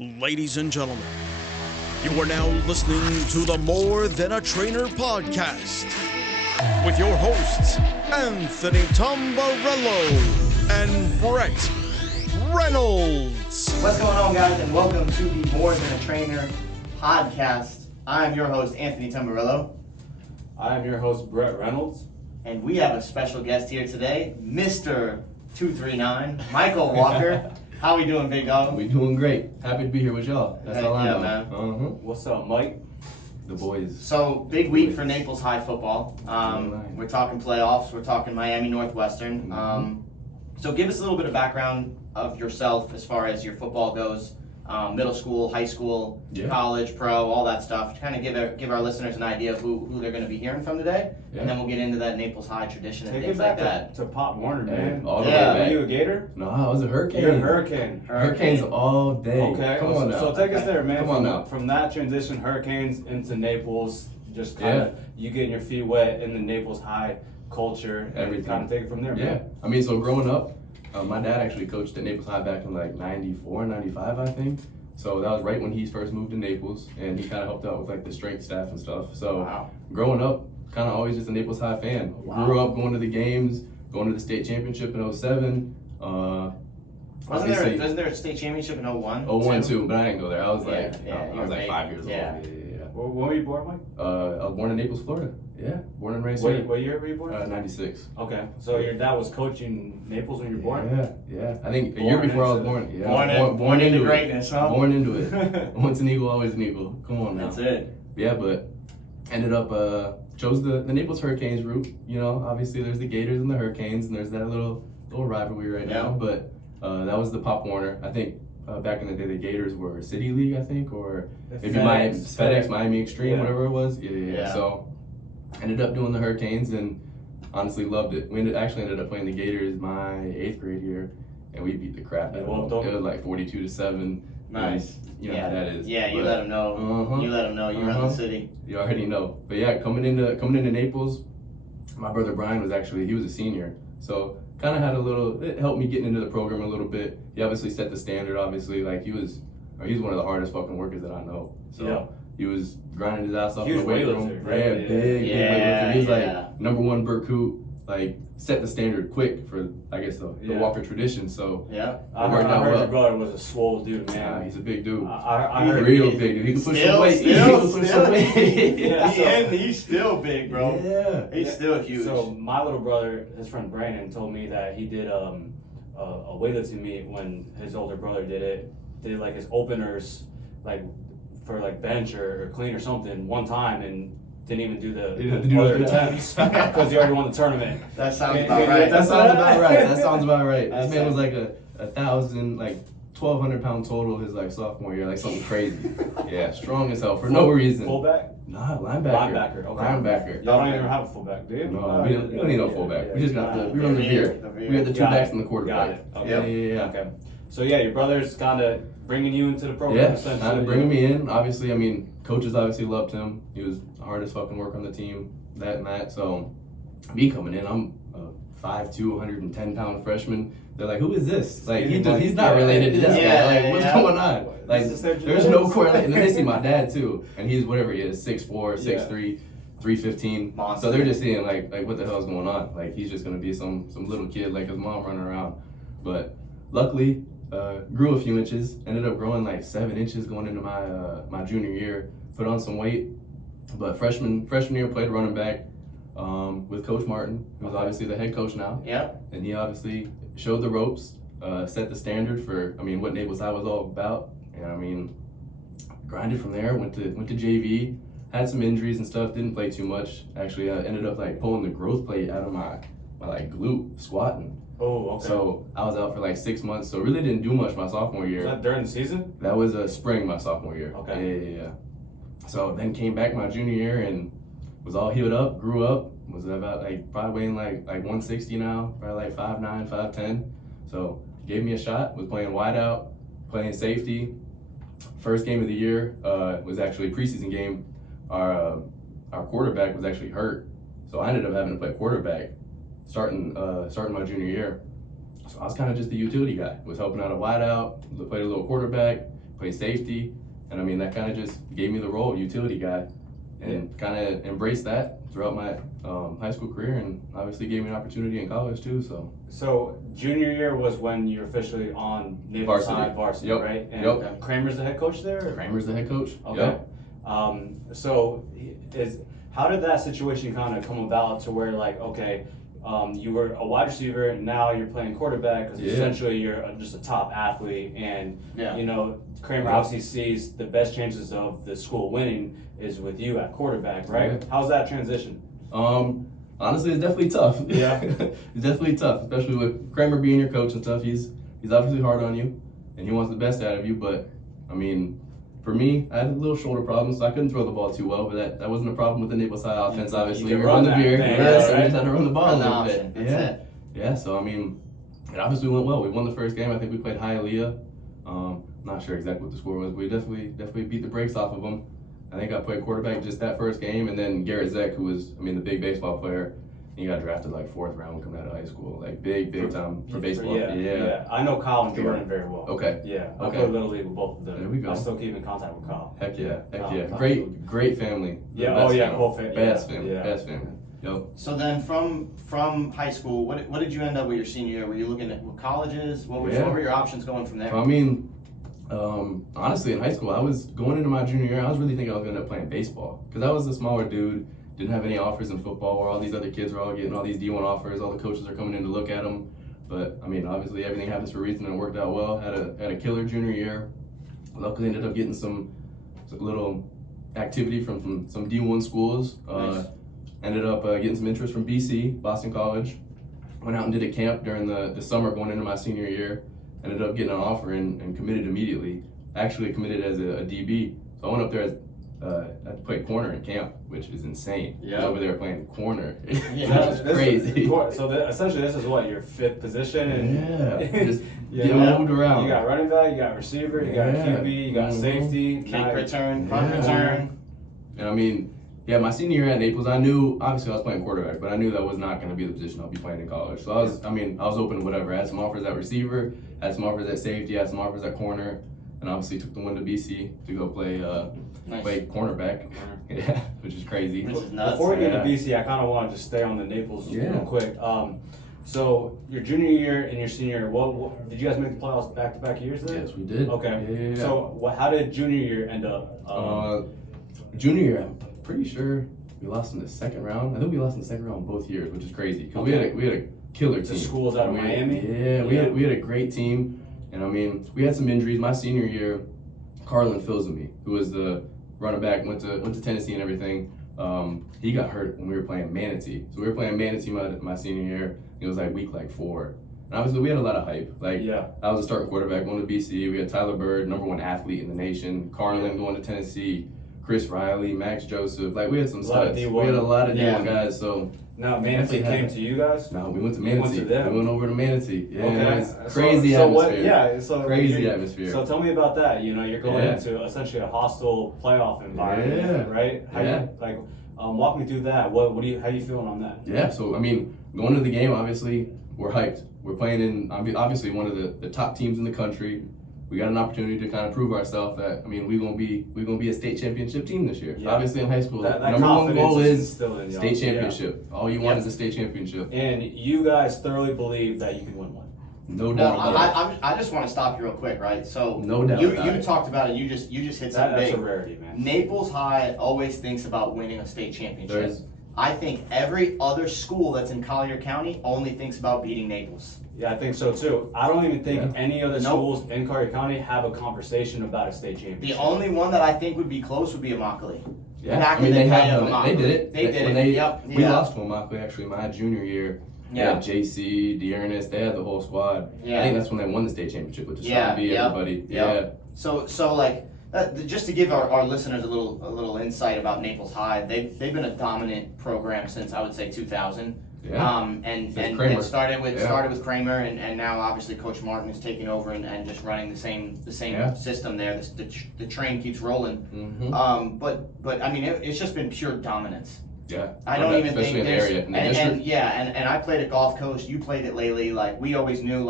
Ladies and gentlemen, you are now listening to the More Than a Trainer podcast with your hosts, Anthony Tamborello and Brett Reynolds. What's going on, guys, and welcome to the More Than a Trainer podcast. I'm your host, Anthony Tamborello. I'm your host, Brett Reynolds. And we have a special guest here today, Mr. 239, Michael Walker. How we doing, big dog? We doing great. Happy to be here with y'all. That's all I know. Man. What's up, Mike? The boys. So, big week for Naples High football. We're talking playoffs. We're talking Miami Northwestern. So give us a little bit of background of yourself as far as your football goes. Middle school, high school, college, pro, all that stuff. To kind of give our listeners an idea of who they're going to be hearing from today. And then we'll get into that Naples High tradition and things like that. To Pop Warner, man. All the way back. Are you a Gator? No, I was a Hurricane. You're a Hurricane. Hurricanes all day. Okay. Come on now. So take us there, man. Come on now. From that transition, Hurricanes into Naples, just kind of you getting your feet wet in the Naples High culture. Everything. Kind of take it from there, man. Yeah. I mean, so growing up, my dad actually coached at Naples High back in like 94, 95, I think. So that was right when he first moved to Naples, and he kind of helped out with like the strength staff and stuff. So growing up, kind of always just a Naples High fan. Grew up going to the games, going to the state championship in 07. Wasn't there a state championship in 01? 01 too, but I didn't go there. I was like, I was like 5 years old. Yeah. When were you born, Mike? I was born in Naples, Florida. Yeah, born and raised here. What year were you born? 96. Okay, so your dad was coaching Naples when you were born? Yeah. I think a year before I was born. Yeah, born into greatness, huh? Born into it. Once an eagle, always an eagle. Come on now. That's it. Yeah, but ended up chose the Naples Hurricanes route. You know, obviously there's the Gators and the Hurricanes, and there's that little rivalry right now. But that was the Pop Warner. I think back in the day the Gators were City League, I think, or maybe FedEx, Miami Extreme, whatever it was. Yeah. So ended up doing the Hurricanes and honestly loved it. We actually ended up playing the Gators my 8th grade year, and we beat the crap out of them. It was like 42-7. Nice. You know how that is. Yeah, you let them know. You let them know you run the city. You already know. But yeah, coming into Naples, my brother Brian was he was a senior, so kind of had it helped me getting into the program a little bit. He obviously set the standard. Obviously, like he's one of the hardest fucking workers that I know. So he was grinding his ass off in the weight room. Big weightlifter. He was like #1 Berkut. Like set the standard quick for I guess the Walker tradition. So I heard your brother was a swole dude, man. He's a big dude. I heard real big dude. He can push some weight. He can push some weight. He's still big, bro. Yeah, he's still huge. So my little brother, his friend Brandon, told me that he did a weightlifting meet when his older brother did like his openers, like for like bench or clean or something one time, and didn't even do the other attempts because he already won the tournament. That sounds about right. That sounds about right. This man was like a 1,000, like 1,200 pound total his like sophomore year, like something crazy. Yeah, strong as hell for no reason. Fullback? Nah, linebacker. Okay. Linebacker. Y'all don't even have a fullback, do you? No, we don't need no fullback. We just got we run the veer. We got the two backs and the quarterback. Got it. Okay. Yeah. Okay. So yeah, your brother's kind of bringing you into the program. Yeah, kind of bringing me in. Obviously, I mean, coaches obviously loved him. He was the hardest fucking work on the team, that and that. So me coming in, I'm a 5'2", 110 pound freshman. They're like, who is this? Like he's not related to this guy. Like what's going on? Like there's no correlation. And then they see my dad too, and he's whatever he is, 6'4", 6'3", 315. Monster. So they're just seeing like what the hell's going on? Like he's just gonna be some little kid like his mom running around. But luckily, grew a few inches. Ended up growing like 7 inches going into my junior year. Put on some weight, but freshman year played running back with Coach Martin, who's obviously the head coach now. Yeah. And he obviously showed the ropes, set the standard for what Naples High was all about. And I mean, grinded from there. Went to JV. Had some injuries and stuff. Didn't play too much. Actually, ended up like pulling the growth plate out of my like glute squatting. Oh, okay. So I was out for like 6 months. So really didn't do much my sophomore year. Was that during the season? That was spring my sophomore year. Okay. Yeah. So then came back my junior year and was all healed up, grew up, was about like probably weighing like 160 now, probably like 5'9", 5'10". So gave me a shot, was playing wide out, playing safety. First game of the year was actually a preseason game. Our quarterback was actually hurt. So I ended up having to play quarterback starting my junior year. So I was kind of just the utility guy, was helping out a wide out, played a little quarterback, play safety, and I mean that kind of just gave me the role, utility guy, and kind of embraced that throughout my high school career, and obviously gave me an opportunity in college too. So junior year was when you're officially on Naples High varsity, yep. right? And Yep. Kramer's the head coach there? Or? Kramer's the head coach. Okay. Yep. So how did that situation kind of come about to where like, okay, you were a wide receiver, and now you're playing quarterback because essentially you're just a top athlete, and you know Kramer obviously sees the best chances of the school winning is with you at quarterback, right? Yeah. How's that transition? Honestly, it's definitely tough. Yeah. It's definitely tough, especially with Kramer being your coach and stuff. He's obviously hard on you, and he wants the best out of you. But I mean, for me, I had a little shoulder problem, so I couldn't throw the ball too well. But that wasn't a problem with the Naples High offense. Obviously, we run the veer. Yes, right? I just had to run the ball a little option. bit. That's Yeah. So I mean, it obviously went well. We won the first game. I think we played Hialeah. Not sure exactly what the score was. But we definitely beat the brakes off of them. I think I played quarterback just that first game, and then Garrett Zeck, who was, the big baseball player, he got drafted like 4th round coming out of high school, like big time for baseball. Yeah. I know Kyle and Jordan very well. Okay. Yeah, I Okay. played Little League with both of them. There we go. I still keep in contact with Kyle. Heck yeah. Kyle. Great family. The Yeah. best Oh yeah. family. Whole family. Best yeah. family. Yeah. Best family. Yep. So then from high school, what did you end up with your senior year? Were you looking at colleges? What were your options going from there? So, I mean, honestly, in high school, I was going into my junior year, I was really thinking I was going to end up playing baseball. Because I was a smaller dude, didn't have any offers in football, where all these other kids were all getting all these D1 offers, all the coaches are coming in to look at them. But, I mean, obviously everything happens for a reason, and it worked out well. Had a killer junior year. Luckily ended up getting some little activity from some D1 schools. Nice. Ended up getting some interest from BC, Boston College. Went out and did a camp during the summer going into my senior year. Ended up getting an offer and committed immediately. Actually committed as a DB. So I went up there as I played corner in camp, which is insane. Yeah. Over there playing corner, which Yeah. is crazy. So essentially, this is what your 5th position, and Yeah, just you getting know, moved around. You got running back, you got receiver, you got QB, you got safety, Kick return, punt Yeah. return. And I mean, yeah, my senior year at Naples, I knew, obviously I was playing quarterback, but I knew that was not going to be the position I'll be playing in college. So I was open to whatever. I had some offers at receiver, had some offers at safety, had some offers at corner, and obviously took the one to BC to go play cornerback. Yeah, which is crazy. Which is nuts. Before we get to BC, I kind of want to just stay on the Naples real quick. So your junior year and your senior year, what did you guys make the playoffs back-to-back years then? Yes, we did. Okay. Yeah. So how did junior year end up? Junior year, I'm pretty sure we lost in the second round. I think we lost in the second round both years, which is crazy because we had a killer team. The schools out of Miami. We had a great team, and I mean we had some injuries. My senior year, Carlin Filsamy, who was the running back, went to Tennessee and everything. He got hurt when we were playing Manatee. So we were playing Manatee my senior year. It was like week 4. And obviously we had a lot of hype. I was a starting quarterback going to BC. We had Tyler Bird, #1 athlete in the nation. Carlin going to Tennessee. Chris Riley, Max Joseph. We had some studs. We had a lot of D1 guys. So now Manatee came to you guys? No, we went to Manatee. We went over to Manatee. Yeah, okay. It was crazy atmosphere. Crazy atmosphere. So tell me about that. You know, you're going into essentially a hostile playoff environment, right? Walk me through that. How are you feeling on that? Yeah. So I mean, going to the game, obviously we're hyped. We're playing in obviously one of the top teams in the country. We got an opportunity to kind of prove ourselves that we're gonna be a state championship team this year. Yeah. Obviously in high school, that #1 goal is state championship. All you want is a state championship. And you guys thoroughly believe that you can win one. No doubt about it. I just want to stop you real quick, right? So no doubt you about it. talked about it. You just hit something That's big. a rarity, man. Naples High always thinks about winning a state championship. I think every other school that's in Collier County only thinks about beating Naples. Yeah, I think so too. I don't even think any other schools in Collier County have a conversation about a state championship. The only one that I think would be close would be Immokalee. Yeah, they have done it. They did it. They did it. We lost to Immokalee actually my junior year. They had JC, Dearness, they had the whole squad. I think that's when they won the state championship, which is trying to beat everybody. So just to give our listeners a little insight about Naples High, they've been a dominant program since I would say 2000. And it started with Kramer, and now obviously Coach Martin is taking over and just running the same system there. The train keeps rolling. But I mean it's just been pure dominance. Yeah, I don't even think in the area, in the district. And I played at Gulf Coast. You played at Lely. We always knew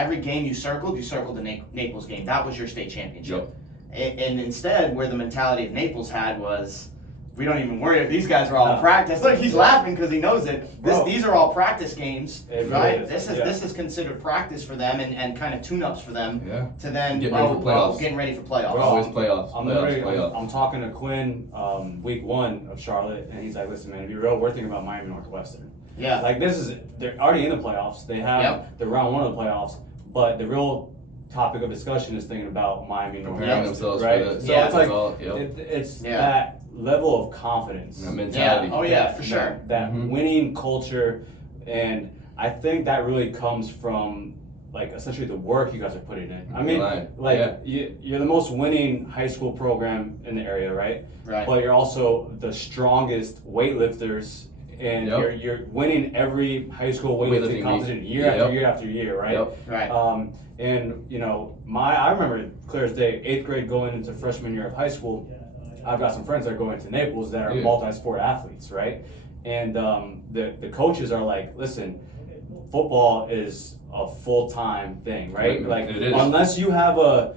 every game you circled the Naples game. That was your state championship. Yep. And instead, where the mentality of Naples had was, we don't even worry if these guys are all practice. Look, he's laughing because he knows it. These are all practice games, right? This is considered practice for them and kind of tune-ups for them to then getting ready for playoffs. Bro, Always playoffs. I'm talking to Quinn week 1 of Charlotte, and he's like, "Listen, man, to be real, we're thinking about Miami Northwestern. Yeah, like they're already in the playoffs. They have the round 1 of the playoffs, but the real topic of discussion is thinking about Miami preparing themselves right? for the So it's like it's that level of confidence, that mentality. Yeah. Oh yeah, for sure. That winning culture, and I think that really comes from like essentially the work you guys are putting in. I mean, you're the most winning high school program in the area, right? Right. But you're also the strongest weightlifters. And you're winning every high school weightlifting competition year after year after year, right? Right. And you know, I remember clear as day, 8th grade going into freshman year of high school. I've got some friends that are going to Naples that are multi-sport athletes, right? And the coaches are like, listen, football is a full-time thing, right? Like, unless you have a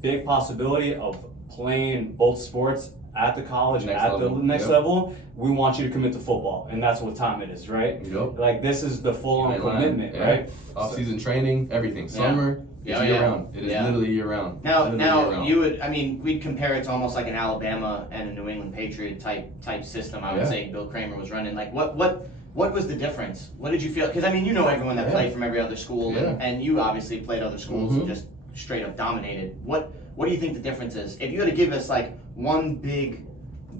big possibility of playing both sports at the college, the next level, we want you to commit to football, and that's what time it is, right? Like, this is the full-on commitment, right? Off-season training, everything. Summer, it's year-round. It is literally year-round. Now you would, I mean, we'd compare it to almost like an Alabama and a New England Patriot type system. I would say Bill Kramer was running. Like, what was the difference? What did you feel? Because I mean, you know everyone that played from every other school, and you obviously played other schools and just straight up dominated. What do you think the difference is? If you had to give us like one big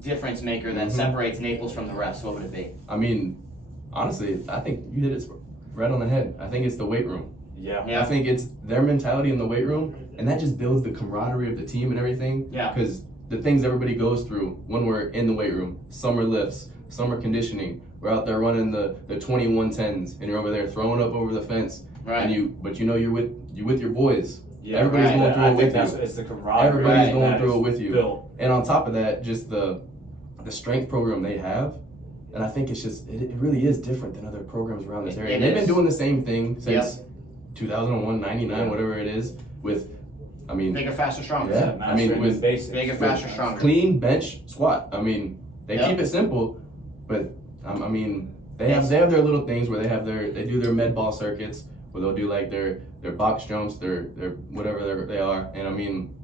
difference maker that separates Naples from the rest, what would it be? I mean, honestly, I think you hit it right on the head. I think it's the weight room. I think it's their mentality in the weight room, and that just builds the camaraderie of the team and everything. Because the things everybody goes through when we're in the weight room, summer lifts, summer conditioning, we're out there running the 2110s, and you're over there throwing up over the fence. Right. But you know you're with your boys. Everybody's going through it with you. It's the camaraderie. Everybody's going through it with you. Built. And on top of that, just the strength program they have. And I think it's just, it really is different than other programs around this area. They've been doing the same thing since 2001, 99, whatever it is, with, I mean. Bigger, faster, stronger. Yeah, I mean, with basics. Bigger, faster, stronger. Clean, bench, squat. I mean, they keep it simple, but, I mean, they have their little things where they do their med ball circuits, where they'll do like their box jumps, their whatever they are. And I mean,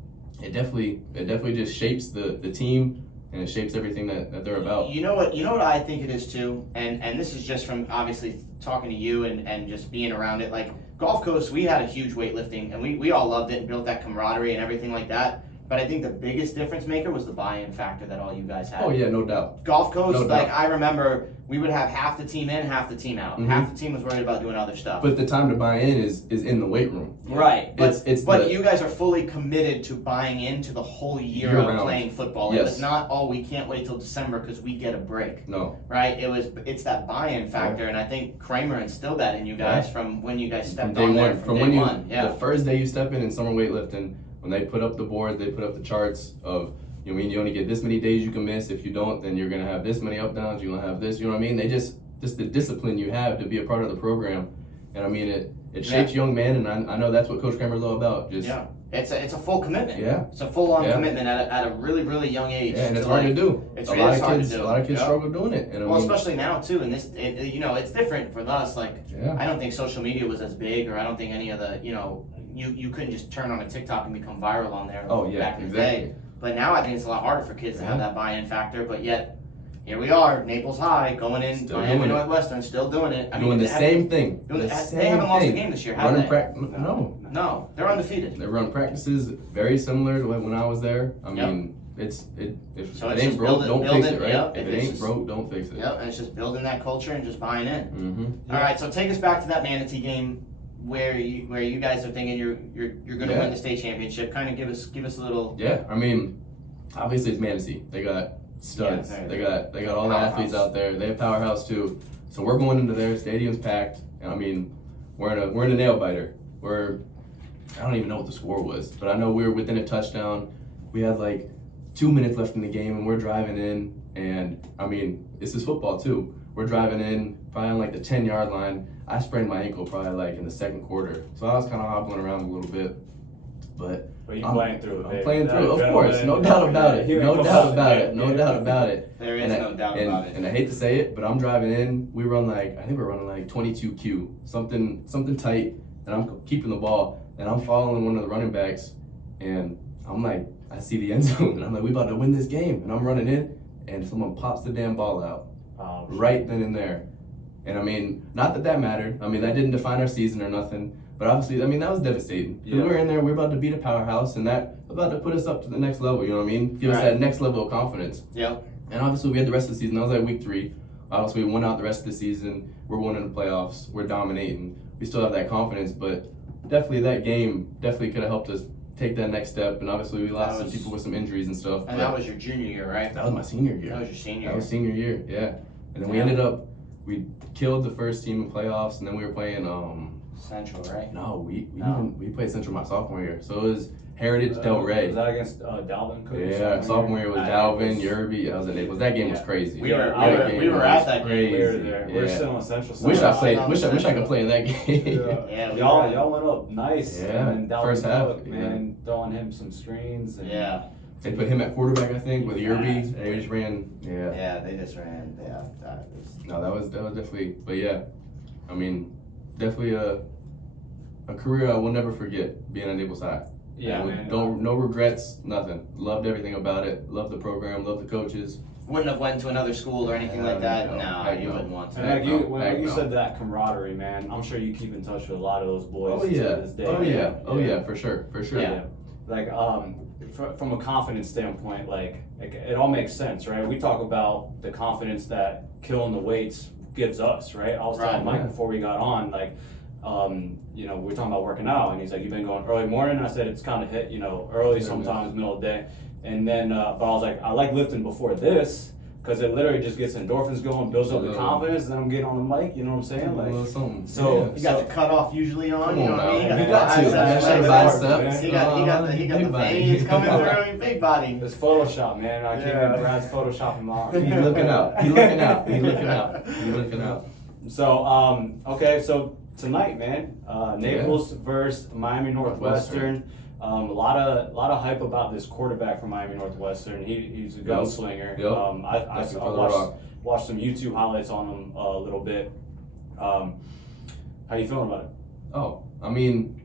it definitely just shapes the team, and it shapes everything that they're about. You know what I think it is too, and this is just from obviously talking to you and just being around it. Like Gulf Coast, we had a huge weightlifting, and we all loved it and built that camaraderie and everything like that. But I think the biggest difference maker was the buy-in factor that all you guys had. Oh yeah, no doubt. Gulf Coast, I remember we would have half the team in, half the team out. Half the team was worried about doing other stuff. But the time to buy in is in the weight room. Right. But you guys are fully committed to buying into the whole year of playing football. It was not, we can't wait till December because we get a break. No. Right? It's that buy-in factor, and I think Kramer instilled that in you guys from when you guys stepped on there. From day one. The first day you step in summer weightlifting, when they put up the board, they put up the charts of, you only get this many days you can miss. If you don't, then you're gonna have this many up downs. You're gonna have this. You know what I mean? They just the discipline you have to be a part of the program, and I mean it shapes young men, and I know that's what Coach Kramer's all about. It's a full commitment. It's a full on commitment at a really really young age. Yeah, and it's hard to do. It's a really lot of kids, hard to do. A lot of kids struggle doing it. And especially now too. And it's different for us. Like I don't think social media was as big, or I don't think any of the you couldn't just turn on a TikTok and become viral on there back in the day. But now I think it's a lot harder for kids to have that buy-in factor. But yet, here we are, Naples High, going in, Miami Northwestern, still doing it. Doing the same thing. They haven't lost a game this year, have they? No, they're undefeated. They run practices very similar to when I was there. I mean, if it ain't broke, don't fix it, right? If it ain't broke, don't fix it. Yep, and it's just building that culture and just buying in. All right, so take us back to that Manatee game where you guys are thinking you're going to win the state championship. Kind of give us a little. Yeah, I mean, obviously it's Manatee. They got studs. They got all the athletes out there. They have powerhouse too. So we're going into their stadium's packed, and I mean, we're in a nail biter. I don't even know what the score was, but I know we were within a touchdown. We had like 2 minutes left in the game, and we're driving in, and I mean, this is football too. we're driving in, probably on like the 10-yard line. I sprained my ankle probably like in the second quarter. So I was kind of hobbling around a little bit. But you're playing through it, baby. I'm playing through it, of course. No doubt about it. No doubt about it. No doubt about it. There is no doubt about it. And I hate to say it, but I'm driving in. We run like, I think we're running like 22Q, something tight. And I'm keeping the ball. And I'm following one of the running backs. And I'm like, I see the end zone. And I'm like, we about to win this game. And I'm running in. And someone pops the damn ball out. Right then and there. And I mean, not that mattered. I mean, that didn't define our season or nothing. But obviously, I mean, that was devastating. Yeah. We were in there, we were about to beat a powerhouse, and that about to put us up to the next level, you know what I mean? Give us that next level of confidence. Yep. And obviously, we had the rest of the season. That was like week 3. Obviously, we won out the rest of the season. We're winning the playoffs. We're dominating. We still have that confidence, but definitely that game definitely could have helped us take that next step. And obviously, we lost some people with some injuries and stuff. And that was your junior year, right? That was my senior year. That was your senior year. That was senior year, yeah. And then we ended up, we killed the first team in playoffs, and then we were playing Central, right? No, we played Central my sophomore year. So it was Heritage Del Rey. Was that against Dalvin Cook? Yeah, sophomore year was Dalvin, Yerby. I was at Naples. That game was crazy. We were at that game. We were there. We were still in Central. Wish I could play in that game. Yeah, y'all went up nice. Yeah, and Dalvin first half, Cook, man, throwing him some screens. And They put him at quarterback, I think, with Yerby. They just ran. Yeah, they just ran. Yeah, that was. No, that was definitely. But yeah, I mean, definitely a career I will never forget. Being at Naples High. Yeah, man. No regrets, nothing. Loved everything about it. Loved the program. Loved the coaches. Wouldn't have went to another school or anything like that. No, you wouldn't want to. And when you said that camaraderie, man, I'm sure you keep in touch with a lot of those boys to this day. Oh yeah, for sure. Yeah. Like from a confidence standpoint, like it all makes sense, right? We talk about the confidence that killing the weights gives us, right? I was telling Mike before we got on, like, we were talking about working out, and he's like, "You've been going early morning." I said, "It's kind of hit, early sometimes, middle of the day." And then, but I was like, "I like lifting before this." Because it literally just gets endorphins going, builds up the confidence, and then I'm getting on the mic, you know what I'm saying? Like, so you got the cutoff usually on, you know what I mean? You got to. Biceps. He got the veins coming through, big body. It's Photoshop, man. I came in, Brad's Photoshopping my arm. He's looking out. So, okay, so tonight, man, Naples versus Miami Northwestern. A lot of hype about this quarterback from Miami Northwestern. He's a gunslinger. I watched some YouTube highlights on him a little bit. How you feeling about it? Oh, I mean,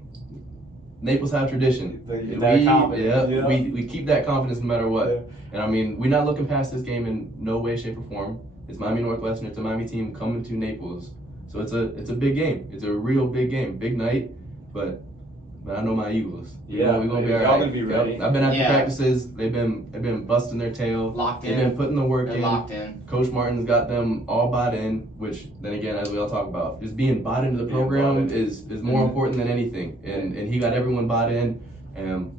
Naples have tradition. We keep that confidence no matter what. Yeah. And I mean, we're not looking past this game in no way, shape, or form. It's Miami Northwestern. It's a Miami team coming to Naples, so it's a big game. It's a real big game, big night, but I know my Eagles. Yeah, we're gonna be all right. Y'all gonna be ready. Yep. I've been at the practices. They've been busting their tail. Locked in. They've been putting the work in. Locked in. Coach Martin's got them all bought in. Which then again, as we all talk about, just being bought into the program is more important than anything. And he got everyone bought in, and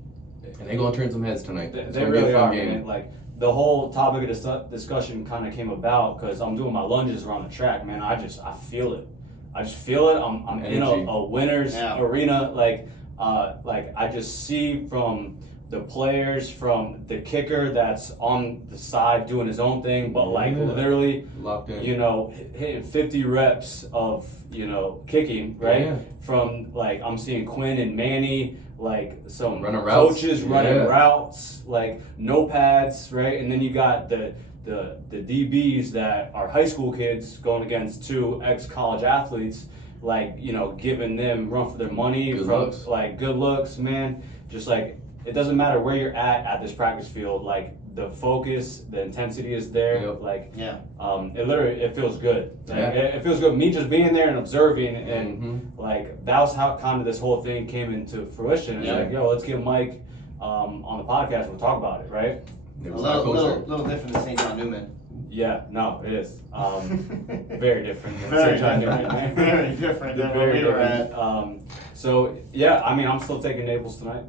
they're gonna turn some heads tonight. They really are, man. Like the whole topic of discussion kind of came about because I'm doing my lunges around the track, man. I feel it. I just feel it. I'm in a winner's arena, like I just see from the players, from the kicker that's on the side doing his own thing, but literally locked in. Hitting 50 reps of kicking, right? Yeah. From I'm seeing Quinn and Manny, some coaches running routes, no pads, right? And then you got the DBs that are high school kids going against 2 ex-college athletes, giving them run for their money. Good looks, man. Just it doesn't matter where you're at this practice field, the focus, the intensity is there. It feels good. It feels good. Me just being there and observing, and that was how kind of this whole thing came into fruition. It's let's get Mike on the podcast. We'll talk about it, right? A little different than St. John Newman. Yeah, no, it is. Very different than Very St. John Newman. Very different than where we were at. So yeah, I mean, I'm still taking Naples tonight.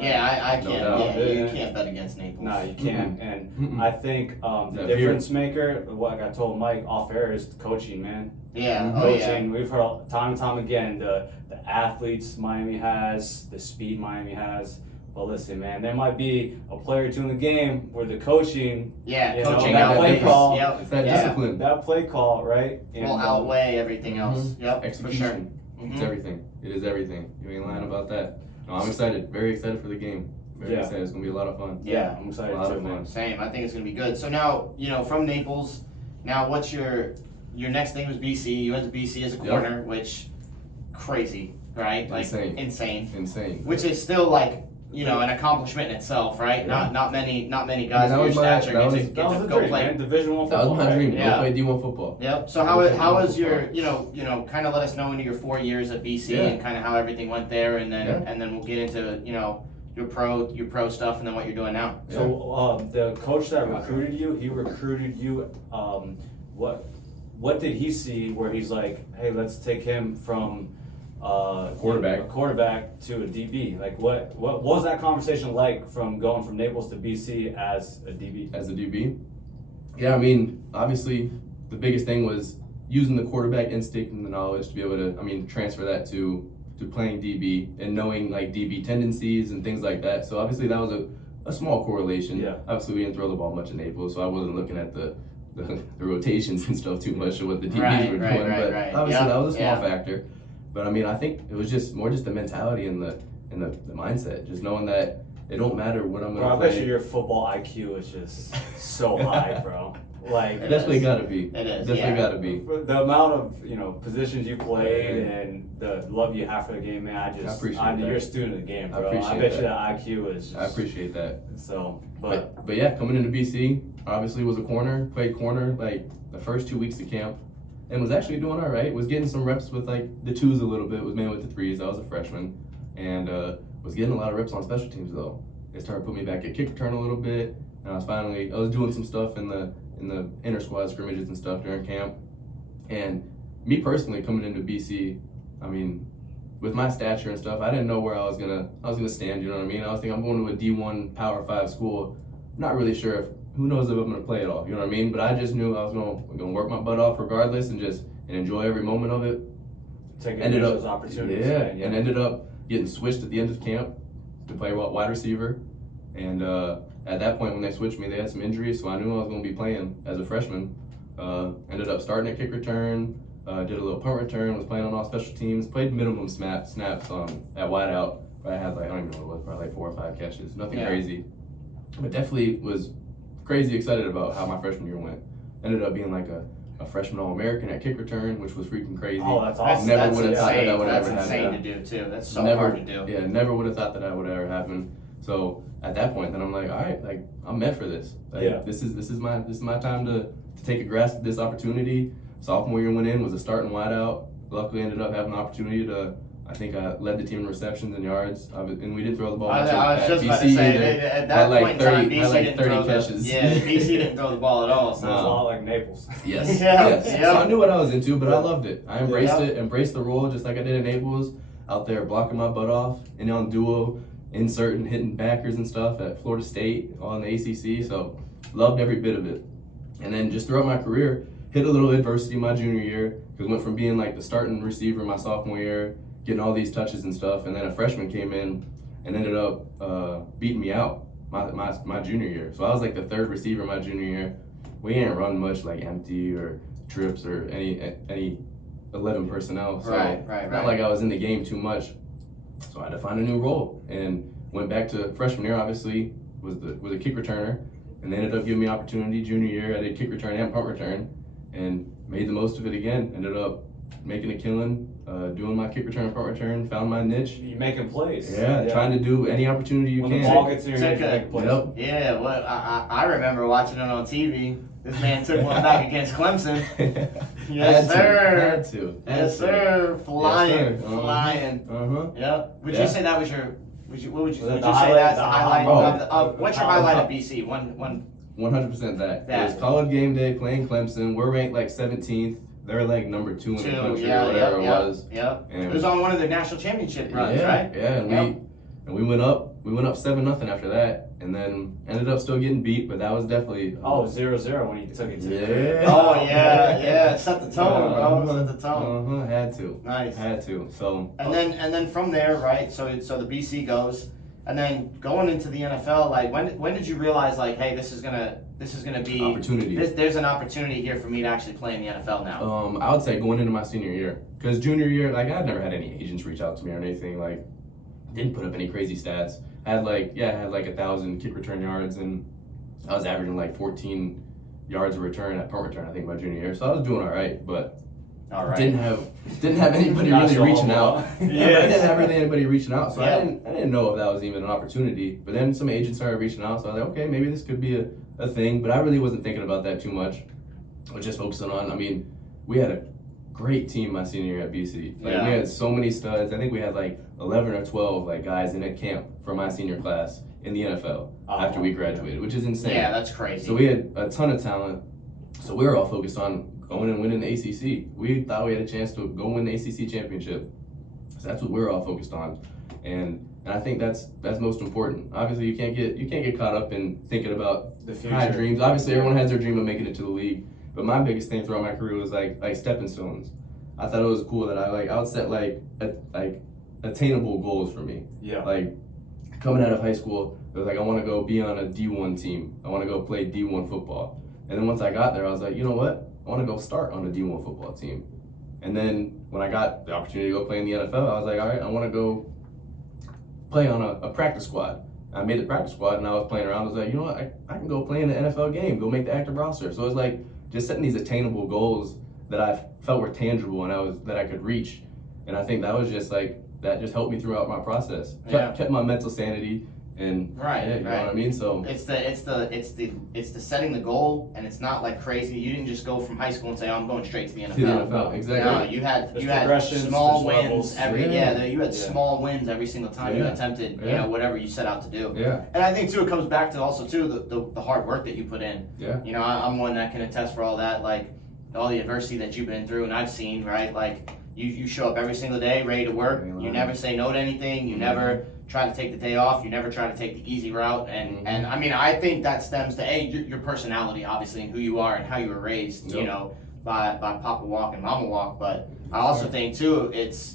Yeah, I can't. You can't bet against Naples. No, you can't. And I think the difference maker, like I told Mike off air, is the coaching, man. Yeah, coaching. We've heard time and time again the athletes Miami has, the speed Miami has, Well, listen, man, there might be a player or two in the game where the coaching, Yeah, you know, coaching that play outweighs. call, Yep. It's that Yeah. discipline. that play call, right? Will outweigh everything else. Mhm. Yep, Execution. for It's sure. everything. It is everything. You ain't lying about that. No, I'm excited. Very excited for the game. Very Yeah. excited. It's gonna be a lot of fun. Yeah, I'm excited A lot too, of man. fun. Same. I think it's gonna be good. So now, from Naples, now what's your next thing was BC. You went to BC as a Yep. corner, which crazy, right? Like Insane. insane. Insane. Which is still like an accomplishment in itself, right? Yeah. Not many guys that of your was my- stature that get was- to That was go the dream, play. man. Division One That was football. my dream. Yeah. Go play D1 football. Yep. So how was your kind of let us know into your 4 years at BC Yeah. and kind of how everything went there, and then Yeah. we'll get into your pro stuff and then what you're doing now. So the coach that recruited you, he recruited you. What did he see where he's like, hey, let's take him from a quarterback to a DB? Like what was that conversation like from going from Naples to BC as a DB? As a DB? Yeah, I mean, obviously, the biggest thing was using the quarterback instinct and the knowledge to be able to, transfer that to playing DB and knowing like DB tendencies and things like that. So obviously that was a small correlation. Yeah. Obviously we didn't throw the ball much in Naples, so I wasn't looking at the rotations and stuff too much of what the DBs were doing. Right. Obviously that was a small Yeah. factor. But I think it was just more just the mentality and the mindset, just knowing that it don't matter what I'm Bro, gonna I play. bet you your football IQ is just so high, bro. Like It Definitely is. gotta be. It is, Definitely yeah. gotta be. the amount of positions you played and the love you have for the game, man. I appreciate that. You're a student of the game, I bro. I appreciate bet you that. that IQ is just I appreciate that. so. But yeah, coming into BC, obviously was a corner, played corner like the first 2 weeks of camp, and was actually doing all right. Was getting some reps with like the twos a little bit. Was mainly with the threes. I was a freshman, and was getting a lot of reps on special teams though. They started putting me back at kick return a little bit, and I was doing some stuff in the inter squad scrimmages and stuff during camp. And me personally coming into BC, with my stature and stuff, I didn't know where I was gonna stand. You know what I mean? I was thinking I'm going to a D1 Power 5 school. Not really sure if who knows if I'm gonna play at all. You know what I mean? But I just knew I was gonna work my butt off regardless and enjoy every moment of it. taking advantage of those opportunities. Yeah, man, and ended up getting switched at the end of camp to play wide receiver. And at that point, when they switched me, they had some injuries, so I knew I was going to be playing as a freshman. Ended up starting at kick return, did a little punt return, was playing on all special teams, played minimum snaps at wideout. I had I don't even know what it was, probably like 4 or 5 catches, nothing crazy. But definitely was crazy excited about how my freshman year went. Ended up being like a freshman All-American at kick return, which was freaking crazy. Oh, that's awesome. Never would have thought that would That's ever happen. insane to do too. That's so Never, hard to do. Yeah, never would have thought that would ever happen. So at that point, then I'm like, all right, like I'm meant for this. Like, Yeah. This is my time to take a grasp of this opportunity. Sophomore year went in, was a starting wideout. Luckily, ended up having an opportunity to. I think I led the team in receptions and yards, and we didn't throw the ball much I was at just about to BC say, either. at Had that like point in time, 30 had BC like didn't 30 throw catches. BC didn't throw the ball at all. Sounds So a lot like Naples. Yes. Yeah, Yes. yeah. So I knew what I was into, but I loved it. I embraced Yeah. it, embraced the role just like I did in Naples, out there blocking my butt off, and on duo, inserting, hitting backers and stuff at Florida State, all in the ACC. So loved every bit of it. And then just throughout my career, hit a little adversity my junior year, because went from being like the starting receiver my sophomore year, getting all these touches and stuff, and then a freshman came in and ended up beating me out my junior year. So I was like the third receiver my junior year. We didn't run much like empty or trips or any 11 personnel. So Right. not like I was in the game too much. So I had to find a new role and went back to freshman year. Obviously was a kick returner, and they ended up giving me opportunity junior year. I did kick return and punt return, and made the most of it again. Ended up making a killing, doing my kick return and punt return. Found my niche. You making plays. Yeah, trying to do any opportunity you when can. the ball gets in your hands, you Took a- make plays. Yep. yeah, well, I remember watching it on TV. This man took one back against Clemson. Yes, sir. Had to. Yes, sir. Flying, Yes, sir. Uh-huh. flying. Yeah. Would Yeah. you say that was your? What would you Was it say the highlight? that's the highlight Oh. of what's your highlight at BC? One. 100% that. That. It was college game day playing Clemson. We're ranked like 17th. They're like number 2 in the country or whatever it was. Yep. And It was on one of their national championship runs, yeah, right? Yeah, and we went up 7-0 after that, and then ended up still getting beat, but that was definitely Oh, 0-0 when you took it to yeah. Oh yeah. Set the tone, bro. Set the tone. Had to. Nice. Had to. So And then from there, right? So the BC goes, And then going into the NFL, like when did you realize like, hey, this is gonna be opportunity. There's an opportunity here for me to actually play in the NFL now. I would say going into my senior year, because junior year, like I'd never had any agents reach out to me or anything. Like, didn't put up any crazy stats. I had like 1,000 kick return yards, and I was averaging like 14 yards a return at punt return, I think, my junior year. So I was doing all right, but didn't have anybody really reaching out. I didn't have really anybody reaching out, so I didn't know if that was even an opportunity. But then some agents started reaching out, so I was like, okay, maybe this could be a thing. But I really wasn't thinking about that too much. I was just focusing on, I mean, we had a great team my senior year at BC. Like, we had so many studs. I think we had like 11 or 12 like guys in a camp for my senior class in the NFL after we graduated, which is insane. Yeah, that's crazy. So we had a ton of talent. So we were all focused on going and winning the ACC. We thought we had a chance to go win the ACC championship. So that's what we were all focused on. And I think that's most important. Obviously, you can't get caught up in thinking about the future. High dreams. Obviously, everyone has their dream of making it to the league. But my biggest thing throughout my career was like stepping stones. I thought it was cool that I would set like attainable goals for me. Yeah. Like coming out of high school, it was like I want to go be on a D1 team. I want to go play D1 football. And then once I got there, I was like, you know what? I want to go start on a D1 football team. And then when I got the opportunity to go play in the NFL, I was like, all right, I want to go play on a practice squad. I made the practice squad and I was playing around. I was like, you know what? I can go play in the NFL game, go make the active roster. So it was like just setting these attainable goals that I felt were tangible and that I could reach. And I think that was just like, that just helped me throughout my process. Kept my mental sanity. And you know what I mean. So it's the setting the goal, and it's not like crazy. You didn't just go from high school and say, oh, I'm going straight to the NFL. To the NFL, exactly. No, you had small wins you had small wins every single time you attempted whatever you set out to do. Yeah. And I think too, it comes back to also too the hard work that you put in. Yeah. You know, I'm one that can attest for all that, like all the adversity that you've been through and I've seen, right? Like you show up every single day ready to work. You never say no to anything. You never try to take the day off. You never try to take the easy route. And I mean, I think that stems to your personality, obviously, and who you are and how you were raised, you know, by Papa Walk and Mama Walk. But I also think too, it's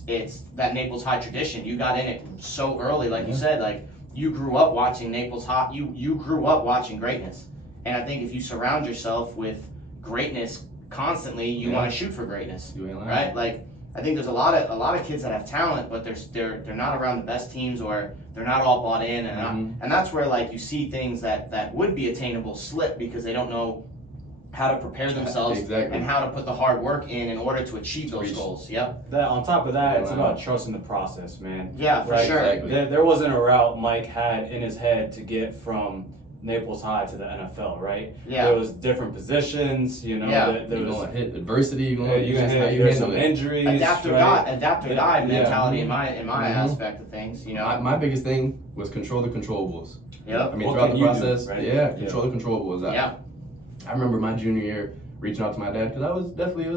that Naples High tradition. You got in it so early, like you said, like you grew up watching Naples High. You grew up watching greatness. And I think if you surround yourself with greatness constantly, you want to shoot for greatness, right? Like, I think there's a lot of kids that have talent, but they're not around the best teams, or they're not all bought in, and that's where like you see things that would be attainable slip because they don't know how to prepare themselves and how to put the hard work in order to achieve those goals. Yep. That on top of that, it's about trusting the process, man. Yeah, for sure. Exactly. There wasn't a route Mike had in his head to get from Naples High to the NFL, right? Yeah. There was different positions, you know. Yeah. There you're was going to hit adversity. You're going to hit. There's some injuries. Adapt or die mentality in my aspect of things. You know. My biggest thing was control the controllables. Yep. I mean, throughout the process, control the controllables. Yeah. I remember my junior year reaching out to my dad because it was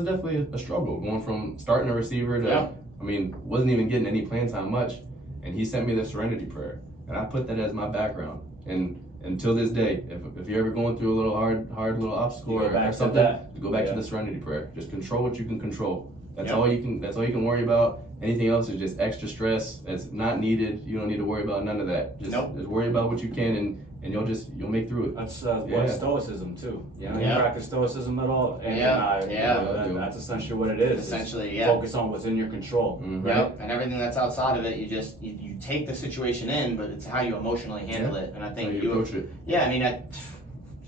definitely a struggle going from starting a receiver to, I mean, wasn't even getting any playing time much, and he sent me the Serenity Prayer, and I put that as my background. And until this day, if you're ever going through a little hard little obstacle or something, go back to the Serenity Prayer. Just control what you can control. That's all you can worry about. Anything else is just extra stress. That's not needed. You don't need to worry about none of that. Just worry about what you can, and you'll make through it. That's what stoicism too. You know, you practice stoicism at all, and that's essentially what it is. Essentially, focus on what's in your control. Yep, and everything that's outside of it, you take the situation in, but it's how you emotionally handle it. And I think you approach it. Yeah, I mean,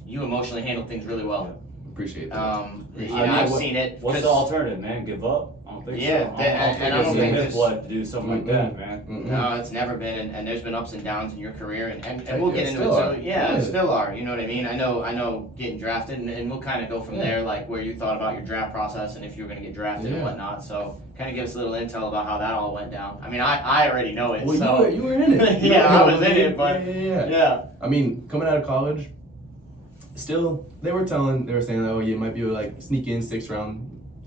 you emotionally handle things really well. Appreciate that. I've seen it. What's the alternative, man? Give up? I don't think so. And I don't think it's blood to do something like that, man. No, it's never been, and there's been ups and downs in your career, and we'll get into it. So still are. You know what I mean? I know getting drafted, and we'll kind of go from there, like where you thought about your draft process and if you were going to get drafted and whatnot. So kind of give us a little intel about how that all went down. I mean, I already know it. Well, so you were in it. I was in it, but yeah. I mean, coming out of college, still they were saying that, oh, you might be able to like sneak in 6th,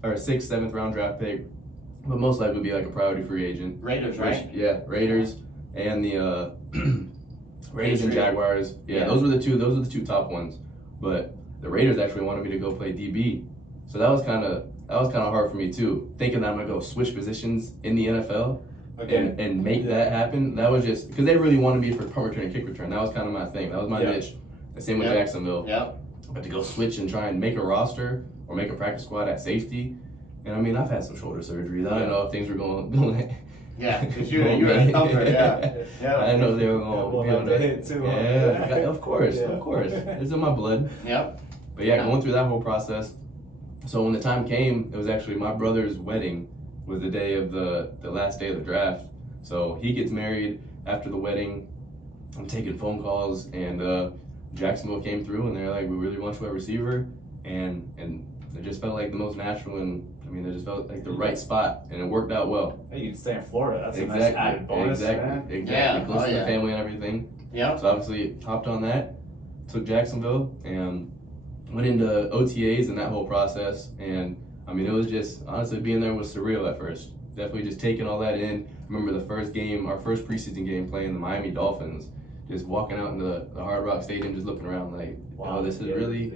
7th round draft pick, but most likely be like a priority free agent. Raiders, right? Yeah, Raiders and the Raiders and Jaguars. Yeah, those were the two top ones. But the Raiders actually wanted me to go play DB, so that was kind of hard for me too. Thinking that I'm gonna go switch positions in the NFL, and make that happen. That was just because they really wanted me for punt return and kick return. That was kind of my thing. That was my niche. The same with Jacksonville. Yep. But to go switch and try and make a roster or make a practice squad at safety, and I mean, I've had some shoulder surgeries. I don't know if things were going. Yeah, because you were a thumper, yeah. I didn't know they were going to be on hit too. Yeah, of course. It's in my blood. Yep. But yeah, going through that whole process. So when the time came, it was actually my brother's wedding was the day of the last day of the draft. So he gets married after the wedding. I'm taking phone calls, and Jacksonville came through, and they're like, we really want you at receiver, and it just felt like the most natural, and I mean, it just felt like the right spot, and it worked out well. Hey, you can stay in Florida. That's a nice added bonus. Exactly. Yeah. Close to the family and everything. Yep. So obviously hopped on that, took Jacksonville, and went into OTAs and that whole process. And I mean, it was just, honestly, being there was surreal at first. Definitely just taking all that in. I remember the first game, our first preseason game, playing the Miami Dolphins. Just walking out into the Hard Rock Stadium, just looking around like, wow, this is really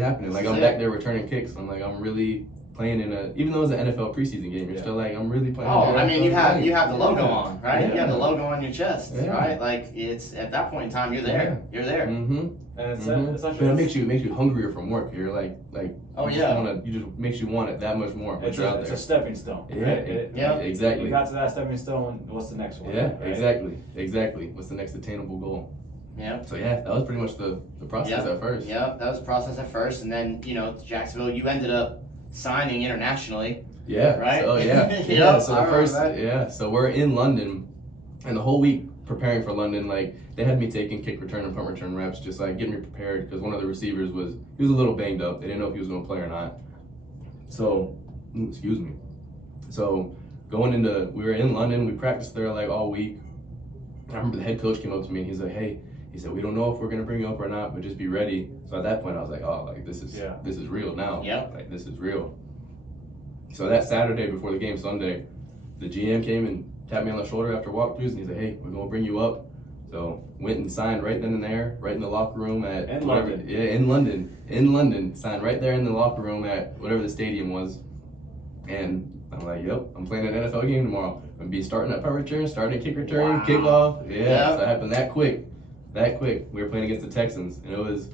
happening. Like, I'm back there returning kicks. I'm like, I'm really playing even though it's an NFL preseason game, you're still like, I'm really playing. Oh, I mean, you have the logo on, right? Yeah. You have the logo on your chest, right? Like, it's at that point in time, you're there. You're there. Mm-hmm. And it's but it makes you hungrier from work. You're like oh you yeah, just makes you want it that much more. It's a stepping stone. Yeah, exactly. You got to that stepping stone. What's the next one? Yeah, right? exactly. What's the next attainable goal? Yeah. So yeah, that was pretty much the process at first. Yeah, that was the process at first, and then Jacksonville, you ended up signing internationally. Yeah. Right. So so we're in London, and the whole week preparing for London, like they had me taking kick return and punt return reps, just like getting me prepared because one of the receivers was a little banged up. They didn't know if he was going to play or not. So, excuse me. So we were in London. We practiced there like all week. I remember the head coach came up to me and he's like, "Hey," he said, "we don't know if we're going to bring you up or not, but just be ready." So at that point, I was like, "Oh, like this is real now. Yeah. Like this is real." So that Saturday before the game, Sunday, the GM came and tapped me on the shoulder after walkthroughs, and he said, "Hey, we're gonna bring you up." So went and signed right then and there, right in the locker room at London. Yeah, in London. Signed right there in the locker room at whatever the stadium was, and I'm like, "Yep, I'm playing an NFL game tomorrow. I'm gonna be starting at punt return, starting at kick return, kickoff." Yeah, so it happened that quick. We were playing against the Texans, and it was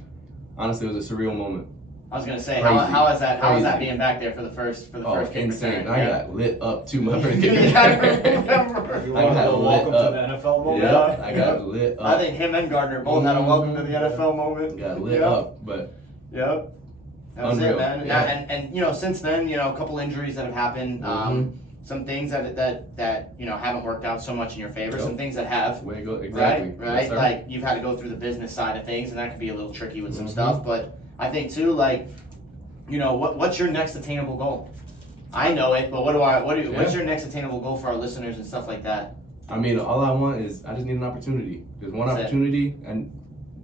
a surreal moment. I was gonna say, how is that being back there for the first kick insane. return? I got lit up too much for the kick return. I remember. You want a welcome to the NFL moment? Yeah, I got lit up. I think him and Gardner both had a welcome to the NFL moment. Got lit up, but yep. That was unreal. it, man. Yeah. And since then, a couple injuries that have happened. Some things that haven't worked out so much in your favor. Yep. Some things that have. Way to go. Exactly. Right. Yes, like you've had to go through the business side of things, and that could be a little tricky with some stuff. But I think too, what's your next attainable goal? I know it, but what's your next attainable goal for our listeners and stuff like that? I mean, all I want is I just need an opportunity. Just one opportunity, and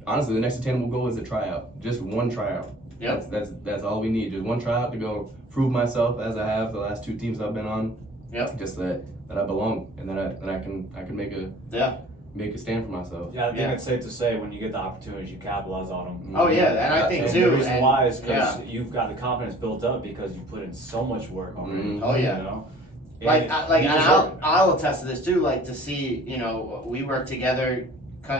honestly, the next attainable goal is a tryout. Just one tryout. Yep. That's all we need. Just one tryout to go prove myself as I have the last 2 teams I've been on. Yep. Just that I belong and that I can make a stand for myself. Yeah, I think it's safe to say when you get the opportunities, you capitalize on them. Oh yeah, and I think too. The reason why is because you've got the confidence built up because you put in so much work already. Oh yeah. I'll attest to this too. Like to see, we work together.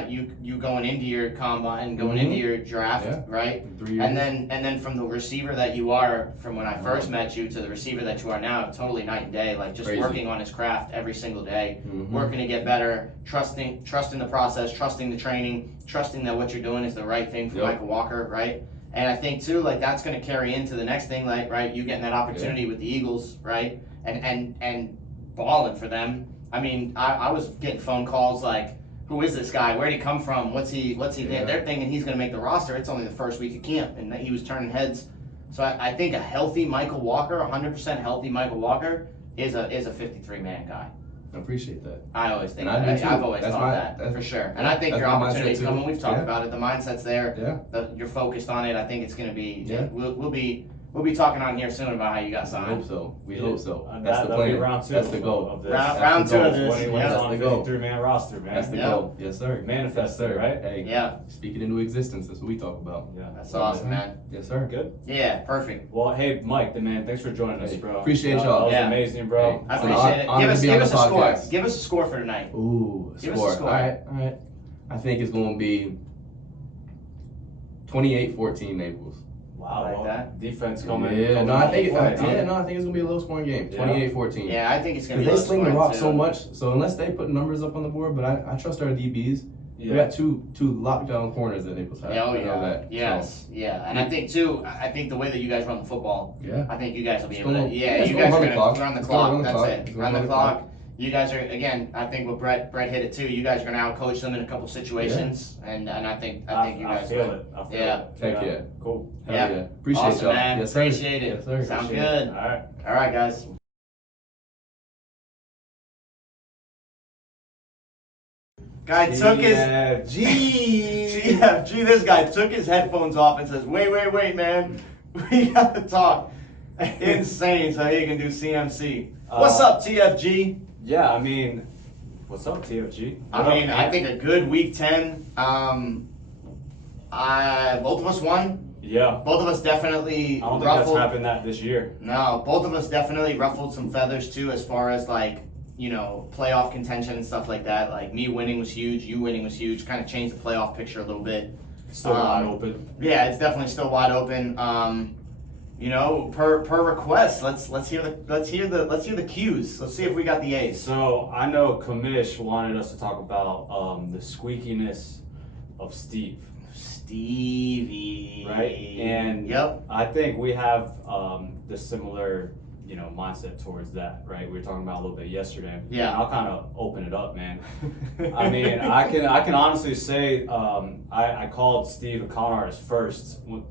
You going into your combine, going into your draft, right? 3 years. And then from the receiver that you are from when I first met you to the receiver that you are now, totally night and day. Like just working on his craft every single day, working to get better, trusting the process, trusting the training, trusting that what you're doing is the right thing for Michael Walker, right? And I think too, like that's going to carry into the next thing, like right, you getting that opportunity with the Eagles, right? And balling for them. I mean, I was getting phone calls like, who is this guy? Where'd he come from? What's he did? They're thinking he's going to make the roster. It's only the first week of camp, and he was turning heads. So I think a healthy Michael Walker, 100% healthy Michael Walker, is a 53-man guy. I appreciate that. I always think that. I've always thought that for sure. And I think your opportunity's coming. We've talked about it. The mindset's there. Yeah. You're focused on it. I think it's going to be. Yeah. We'll be we'll be talking on here soon about how you got I signed. hope so. We hope so. That's the That'll be plan. round 2. That's the goal. Of this. Round 2 of this. When he wins Yeah. on the 53-man roster, man. That's the goal. Yes, sir. Manifest yes, it, sir. right? Hey, Yeah. speak it into existence. That's what we talk about. Yeah. That's awesome, man. Yes, sir. Good. Yeah, perfect. Well, hey, Mike, man, thanks for joining us, Hey, bro. appreciate That y'all. was Yeah. amazing, bro. Hey, I It's an appreciate it. honor Give to us be on a the score. podcast. Give us a score for tonight. Ooh, Give us a score. All right. I think it's going to be 28-14 Naples. Wow, Like well, that. defense coming. Yeah, coming no, I think on it's play, huh? going to be a low scoring game. Yeah. 28-14. Yeah, I think it's going to Because be they sling the scoring, rock too. so much, so unless they put numbers up on the board, but I trust our DBs. We Yeah. got two lockdown corners that Naples have. Yeah, oh I know yeah. that. Yes, yeah. And I think too, I think the way that you guys run the football, So, yeah. I think you guys will be It's able to. gonna- Yeah, it's you gonna guys are run the gonna clock. run the It's gonna clock. run the That's clock. it. It's gonna Run the run the clock. You guys are again. I think what Brett hit it too. You guys are gonna outcoach them in a couple situations, and I think you guys feel will. it. I feel Yeah. it. Heck yeah. Cool. Hell Yeah. yeah. Appreciate Awesome, y'all. man. Yes, sir. Appreciate it. Yes, sir. Sounds Appreciate good. it. All right. All right, guys. Guy took his GFG. This guy took his headphones off and says, "Wait, man, we got to talk." Insane. So he can do CMC. What's up, TFG? Yeah, I mean, what's up, TFG? I think a good week 10. Both of us won. Yeah. Both of us definitely I don't think that's ruffled. happened this year. No, both of us definitely ruffled some feathers too, as far as playoff contention and stuff like that. Like me winning was huge, you winning was huge. Kind of changed the playoff picture a little bit. Still wide open. Yeah, it's definitely still wide open. Per request, let's hear the cues. Let's see if we got the A's. So I know Kamish wanted us to talk about the squeakiness of Steve. Stevie. Right? And yep. I think we have the similar, mindset towards that, right? We were talking about a little bit yesterday. Yeah. And I'll kind of open it up, man. I mean, I can honestly say I called Steve a con artist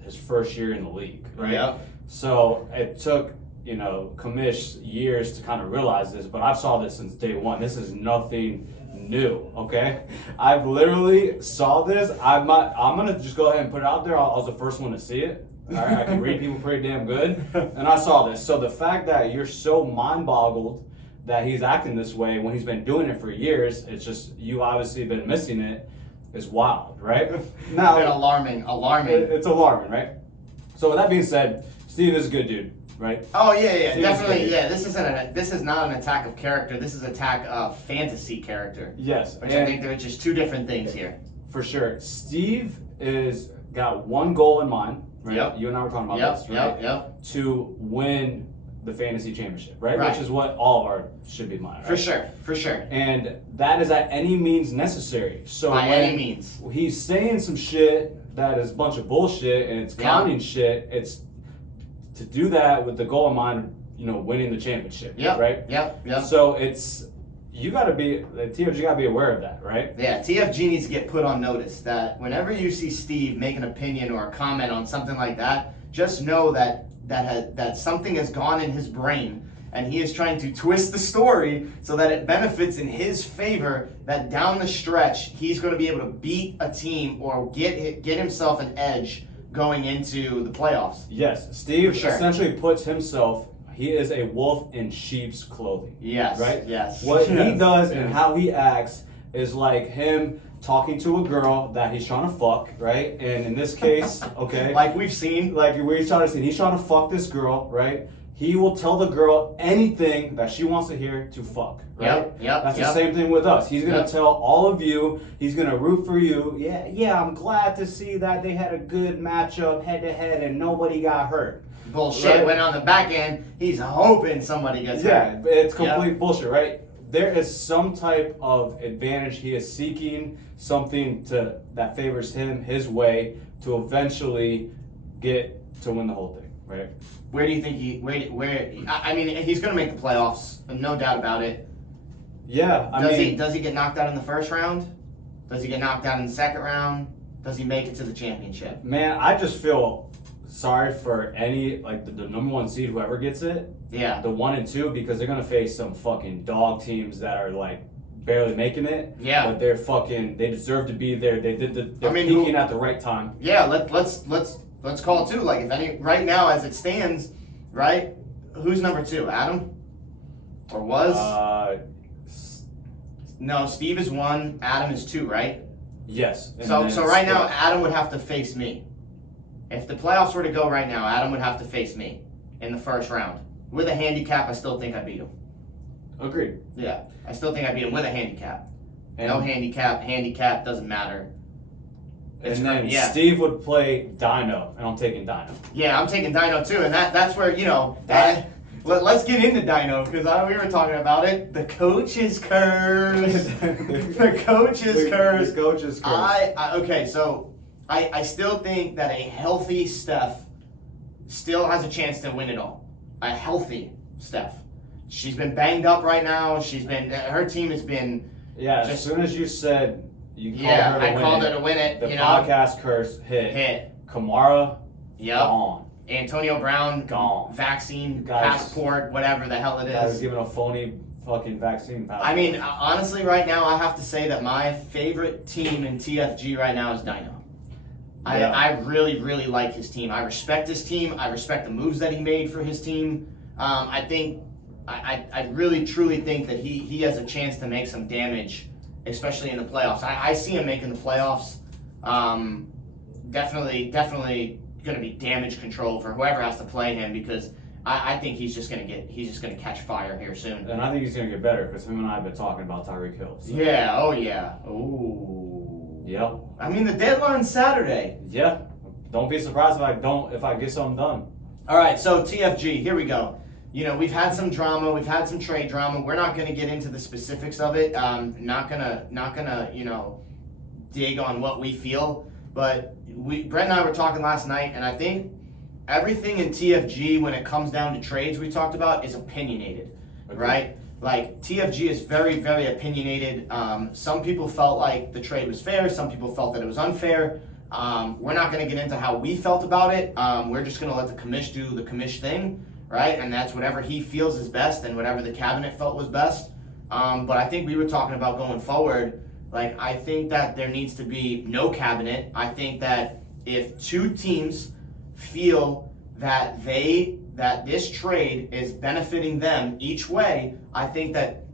his first year in the league, right? Yep. So it took, Kamish years to kind of realize this, but I've saw this since day one. This is nothing new, okay? I've literally saw this. I'm gonna just go ahead and put it out there. I was the first one to see it. All right, I can read people pretty damn good, and I saw this. So the fact that you're so mind-boggled that he's acting this way when he's been doing it for years, it's just you obviously been missing it, is wild, right? Now, alarming. It's alarming, right? So with that being said, Steve is a good dude, right? Oh yeah, Steve definitely. is Yeah, this is not an attack of character. This is attack of fantasy character. Yes, Which I think they're just two different things here. for sure. Steve is got one goal in mind, right? Yep. You and I were talking about this, right? Yep. To win the fantasy championship, right? Right. Which is what all of our should be mine, right? For sure. And that is at any means necessary. So By when any means. he's saying some shit that is a bunch of bullshit and it's counting shit, it's to do that with the goal in mind, winning the championship, Yep. right? Yep. So it's you got to be TFG got to be aware of that, right? Yeah, TFG needs to get put on notice that whenever you see Steve make an opinion or a comment on something like that, just know that something has gone in his brain and he is trying to twist the story so that it benefits in his favor, that down the stretch he's going to be able to beat a team or get himself an edge going into the playoffs. Yes, Steve For sure. essentially puts himself. He is a wolf in sheep's clothing. Yes. Right? Yes. What he Yes. does and how he acts is like him talking to a girl that he's trying to fuck, right? And in this case, okay, Like we've seen. like he's trying to fuck this girl, right? He will tell the girl anything that she wants to hear to fuck, right? Yep. That's the same thing with us. He's gonna Yep. tell all of you. He's gonna root for you. Yeah. I'm glad to see that they had a good matchup head to head and nobody got hurt. Bullshit. Right. When on the back end, he's hoping somebody gets Yeah, hurt. it's complete bullshit, right? There is some type of advantage he is seeking, something that favors him his way to eventually get to win the whole thing, right? Where do you think I mean, he's going to make the playoffs, no doubt about it. Yeah, Does he get knocked out in the first round? Does he get knocked out in the second round? Does he make it to the championship? man, I just feel sorry for any the number one seed, whoever gets it, Yeah. the 1 and 2, because they're gonna face some fucking dog teams that are barely making it. Yeah. But they deserve to be there. They're peaking at the right time. Yeah, let's Let's call 2. Like, if any, right now as it stands, right, who's number 2? Adam? Or was? No, Steve is 1, Adam is 2, right? Yes. So right now, Adam would have to face me. If the playoffs were to go right now, Adam would have to face me in the first round. With a handicap, I still think I beat him. Agreed. Yeah, I still think I beat him with a handicap. And no handicap doesn't matter. And then Steve would play Dino, and I'm taking Dino. Yeah, I'm taking Dino too, and that's where, let's get into Dino, because we were talking about it. The coach's curse. The coach's curse. The coach's curse. Okay, so I still think that a healthy Steph still has a chance to win it all. A healthy Steph. She's been banged up right now. Her team has been. Yeah, as soon as you said I called her to win it. The podcast curse hit. Kamara, gone. Antonio Brown, gone. Vaccine, passport, whatever the hell it is. I was given a phony fucking vaccine passport. I mean, honestly, right now, I have to say that my favorite team in TFG right now is Dino. Yeah. I really, really like his team. I respect his team. I respect the moves that he made for his team. I really, truly think that he has a chance to make some damage, especially in the playoffs. I see him making the playoffs. Definitely going to be damage control for whoever has to play him, because I think he's just going to catch fire here soon. And I think he's going to get better, because him and I have been talking about Tyreek Hill. So. Yeah. Oh yeah. Ooh. Yep. I mean, the deadline's Saturday. Yeah. Don't be surprised if I get something done. All right. So TFG, here we go. We've had some drama, we've had some trade drama. We're not going to get into the specifics of it. Not gonna, dig on what we feel. But Brett and I were talking last night, and I think everything in TFG, when it comes down to trades we talked about, is opinionated, right? Like, TFG is very, very opinionated. Some people felt like the trade was fair. Some people felt that it was unfair. We're not going to get into how we felt about it. We're just going to let the commish do the commish thing. Right, and that's whatever he feels is best and whatever the cabinet felt was best. But I think we were talking about going forward, like, I think that there needs to be no cabinet. I think that if 2 teams feel that this trade is benefiting them each way, I think that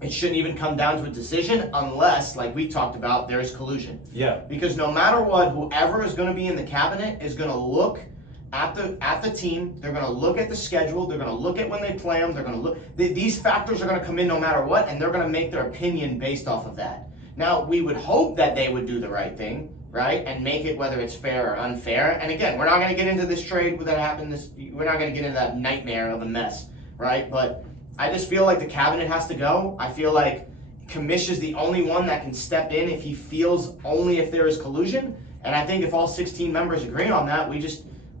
it shouldn't even come down to a decision unless, like we talked about, there is collusion. Yeah. Because no matter what, whoever is going to be in the cabinet is going to look at the team. They're going to look at the schedule. They're going to look at when they play them. They're going to look. These factors are going to come in no matter what, and they're going to make their opinion based off of that. Now, we would hope that they would do the right thing, right, and make it whether it's fair or unfair. And again, we're not going to get into this trade that happened. We're not going to get into that nightmare of a mess, right? But I just feel like the cabinet has to go. I feel like Commish is the only one that can step in if he feels only if there is collusion. And I think if all 16 members agree on that,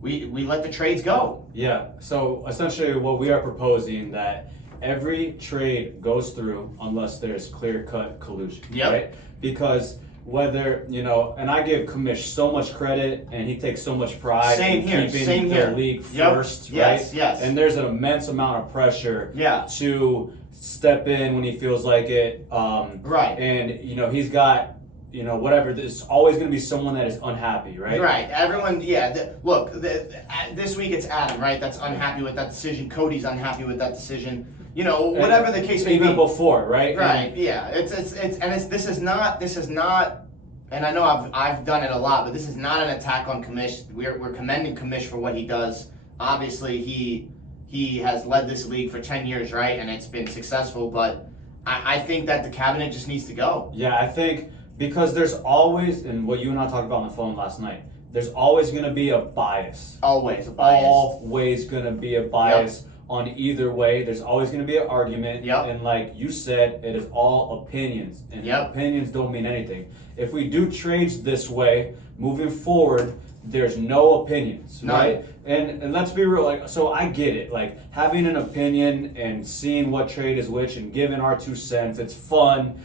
we let the trades go. Yeah, so essentially what we are proposing that every trade goes through unless there's clear-cut collusion, right? Because whether, and I give Commish so much credit, and he takes so much pride in keeping the league first, right? Yes. And there's an immense amount of pressure to step in when he feels like it. Right. And, he's got whatever, there's always going to be someone that is unhappy, right? Right. Everyone, this week it's Adam, right? That's unhappy with that decision. Cody's unhappy with that decision. Whatever the case may be. Even before, right? Right. Yeah. This is not, and I know I've done it a lot, but this is not an attack on Commish. We're commending Commish for what he does. Obviously, he has led this league for 10 years, right? And it's been successful, but I think that the cabinet just needs to go. Yeah, I think. Because there's always, and what you and I talked about on the phone last night, there's always going to be a bias. Always a bias. Always going to be a bias on either way. There's always going to be an argument. And like you said, it is all opinions. And opinions don't mean anything. If we do trades this way, moving forward, there's no opinions, right? And let's be real, so I get it. Like, having an opinion and seeing what trade is which and giving our 2 cents, it's fun.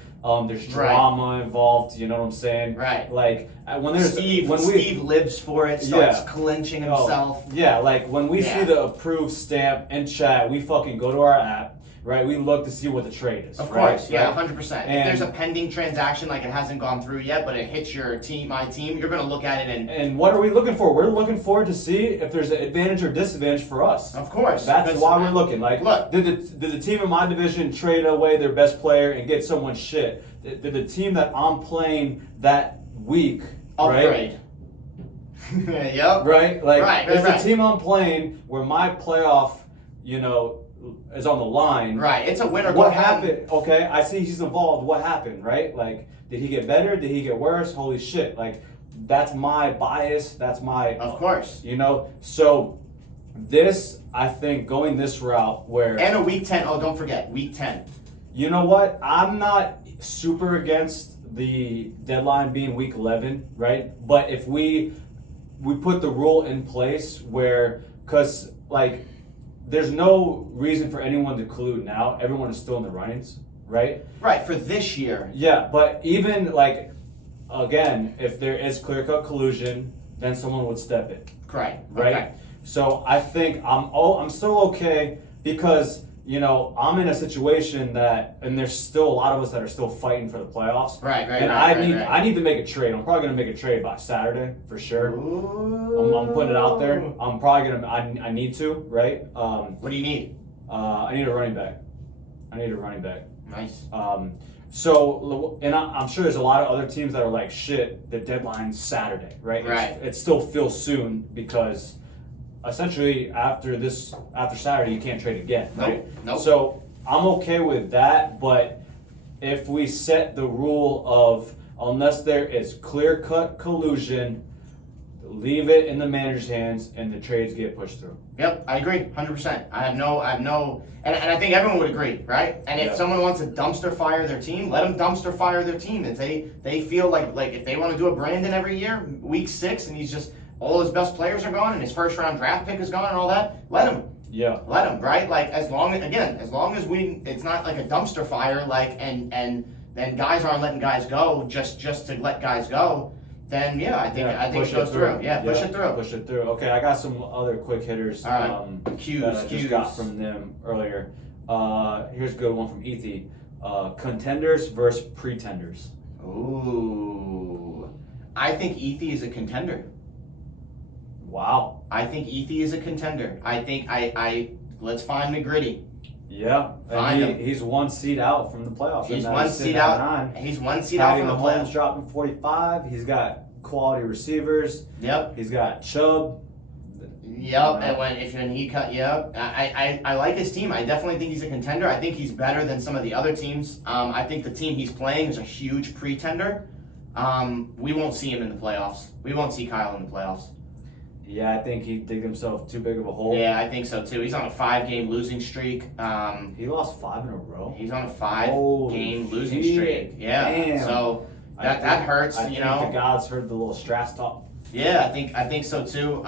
There's drama involved, you know what I'm saying? Right. Like, when there's Steve lives for it, starts clenching himself. Like when we see the approved stamp in chat, we fucking go to our app, right? We look to see what the trade is. Of right? course, yeah, Right? 100%. If And- there's a pending transaction, like it hasn't gone through yet, but it hits your team, my team, you're gonna look at it And what are we looking for? We're looking forward to see if there's an advantage or disadvantage for us. of course. That's because- why we're looking. Like, Look. did the team in my division trade away their best player and get someone shit? Did the team that I'm playing that week, right? Upgrade. Yep. Right? Like, Right, is right. the team I'm playing where my playoff, you know, is on the line? Right. It's a winner. What go home. happened? Okay, I see he's involved. What happened, right? Like, did he get better? Did he get worse? Holy shit. Like, that's my bias. That's my, Of course. you know? So, this, I think, going this route where, And a week 10. Oh, don't forget, week 10. you know what? I'm not super against the deadline being week 11, right? But if we put the rule in place where, because, like, there's no reason for anyone to collude now. Everyone is still in the runnings, right? Right, for this year. Yeah, but even, like, again, if there is clear-cut collusion, then someone would step in, Correct. right? Okay. So I think I'm still okay because, you know, I'm in a situation that, and there's still a lot of us that are still fighting for the playoffs. Right, And I need to make a trade. I'm probably gonna make a trade by Saturday for sure. I'm putting it out there. I'm probably gonna. I need to, right? What do you need? I need a running back. Nice. So, and I'm sure there's a lot of other teams that are like, shit, the deadline's Saturday, right? Right. It still feels soon because essentially after Saturday you can't trade again, right? Nope. So I'm okay with that, but if we set the rule of unless there is clear-cut collusion, leave it in the manager's hands and the trades get pushed through. Yep, I agree, 100%. I have no, and I think everyone would agree, right? And if Yeah. someone wants to dumpster fire their team, let them dumpster fire their team. If they feel like if they want to do a Brandon every year, week 6, and he's just all his best players are gone and his first round draft pick is gone and all that, let him. Yeah. Let him, right? Like as long as it's not like a dumpster fire, like and then guys aren't letting guys go just to let guys go. Then yeah, I think push it goes through. Yeah, push it through. Push it through. Okay, I got some other quick hitters. All right. That I just got from them earlier. Here's a good one from Ethi. Contenders versus pretenders. Ooh, I think Ethi is a contender. Wow. I think Ethi is a contender. I think let's find McGritty. Yeah, Find and him. he's one seat out from the playoffs. He's right now. one He's sitting seat at out. 9. He's one seat out from the Mahomes playoffs. dropping 45. He's got quality receivers. Yep. He's got Chubb. Yep, and when he cut, yep. I like his team. I definitely think he's a contender. I think he's better than some of the other teams. I think the team he's playing is a huge pretender. We won't see him in the playoffs. We won't see Kyle in the playoffs. Yeah, I think he digged himself too big of a hole. Yeah, I think so too. He's on a 5-game losing streak. He lost 5 in a row. He's on a Holy 5-game losing shit. streak. Yeah. Damn. So I that think- hurts, I you think know. the gods heard the little Strass talk. Yeah, I think so too.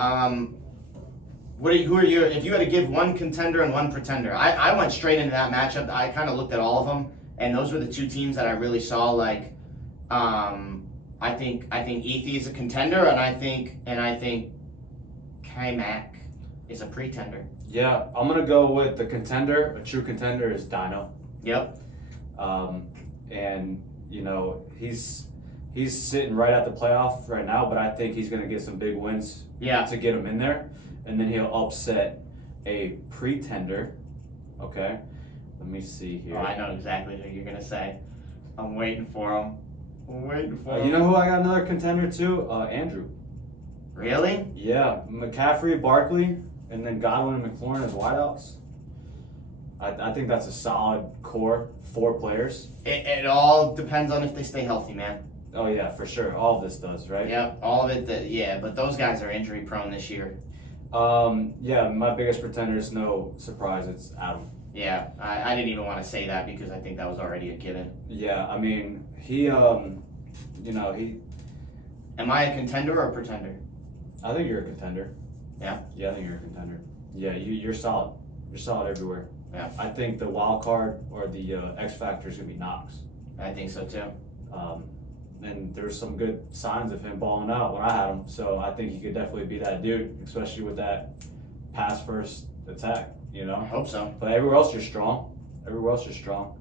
Who are you? If you had to give one contender and one pretender, I went straight into that matchup. I kind of looked at all of them, and those were the two teams that I really saw. Like, I think Ethi is a contender, and I think K-Mac is a pretender. Yeah, I'm gonna go with the contender. A true contender is Dino. Yep. And you know he's sitting right at the playoff right now, but I think he's gonna get some big wins Yeah. to get him in there, and then he'll upset a pretender. Okay, let me see here. Oh, I know exactly who you're gonna say. I'm waiting for him. You know who I got another contender too? Andrew. Really? Yeah, McCaffrey, Barkley, and then Godwin and McLaurin as wideouts. I think that's a solid core 4 players. It all depends on if they stay healthy, man. Oh yeah, for sure. All of this does, right? Yep, all of it. Yeah, but those guys are injury prone this year. Yeah, my biggest pretender is no surprise. It's Adam. Yeah, I didn't even want to say that because I think that was already a given. Yeah, I mean he, he. Am I a contender or a pretender? I think you're a contender. Yeah? Yeah, I think you're a contender. Yeah, you're solid. You're solid everywhere. Yeah. I think the wild card or the X factor is gonna be Knox. I think so too. And there's some good signs of him balling out when I had him. So I think he could definitely be that dude, especially with that pass first attack, you I know? hope so. But everywhere else you're strong. Everywhere else is strong.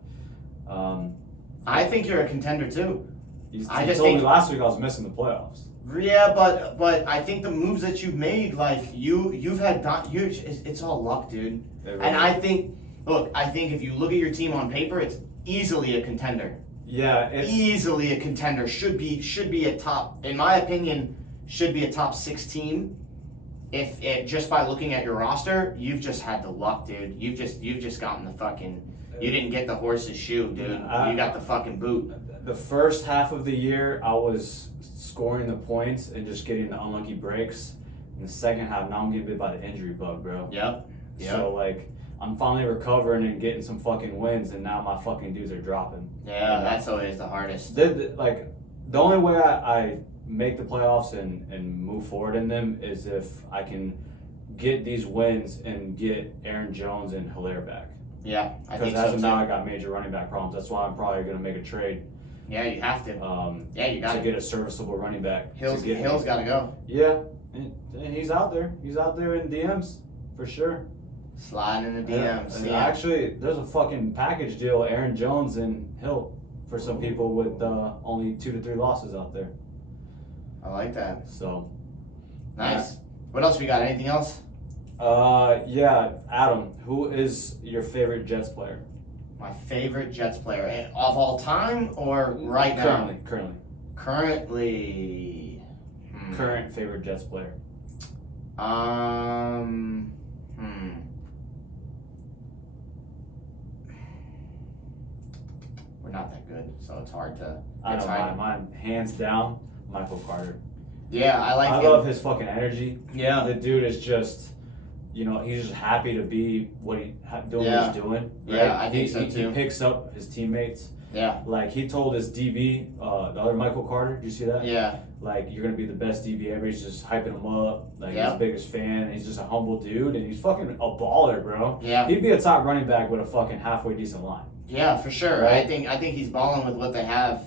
I think you're a contender too. I just told me last week I was missing the playoffs. Yeah, but I think the moves that you've made, like you've had, it's all luck, dude. Really and I think if you look at your team on paper, it's easily a contender. Yeah, it's easily a contender. Should be a top, in my opinion, should be a top 6 team. If it just by looking at your roster, you've just had the luck, dude. You've just gotten the fucking. You didn't get the horse's shoe, dude. You got the fucking boot. The first half of the year, I was scoring the points and just getting the unlucky breaks. In the second half, now I'm getting bit by the injury bug, bro. Yep. So, like, I'm finally recovering and getting some fucking wins, and now my fucking dudes are dropping. Yeah, that's always the hardest. The only way I make the playoffs and move forward in them is if I can get these wins and get Aaron Jones and Hilaire back. Yeah, I think so. Because as of now, I got major running back problems. That's why I'm probably going to make a trade. Yeah, you have to. You got to get a serviceable running back. Hill's got to go. Yeah, and he's out there. He's out there in DMs for sure. Sliding in the DMs. Yeah. Actually, there's a fucking package deal, Aaron Jones and Hill, for some people with only 2 to 3 losses out there. I like that. So nice. What else we got? Anything else? Yeah, Adam, who is your favorite Jets player? My favorite Jets player of all time or right now? Currently. Current favorite Jets player. We're not that good, so it's hard to. I know mine hands down, Michael Carter. Yeah, I love his fucking energy. Yeah, the dude is just. He's just happy to be what he's doing. Right? Yeah, I think so too. He picks up his teammates. Yeah. Like he told his DB, the other Michael Carter. Did you see that? Yeah. Like you're gonna be the best DB ever. He's just hyping him up. Like he's the biggest fan. He's just a humble dude, and he's fucking a baller, bro. Yeah. He'd be a top running back with a fucking halfway decent line. Yeah, for sure. Right? I think he's balling with what they have.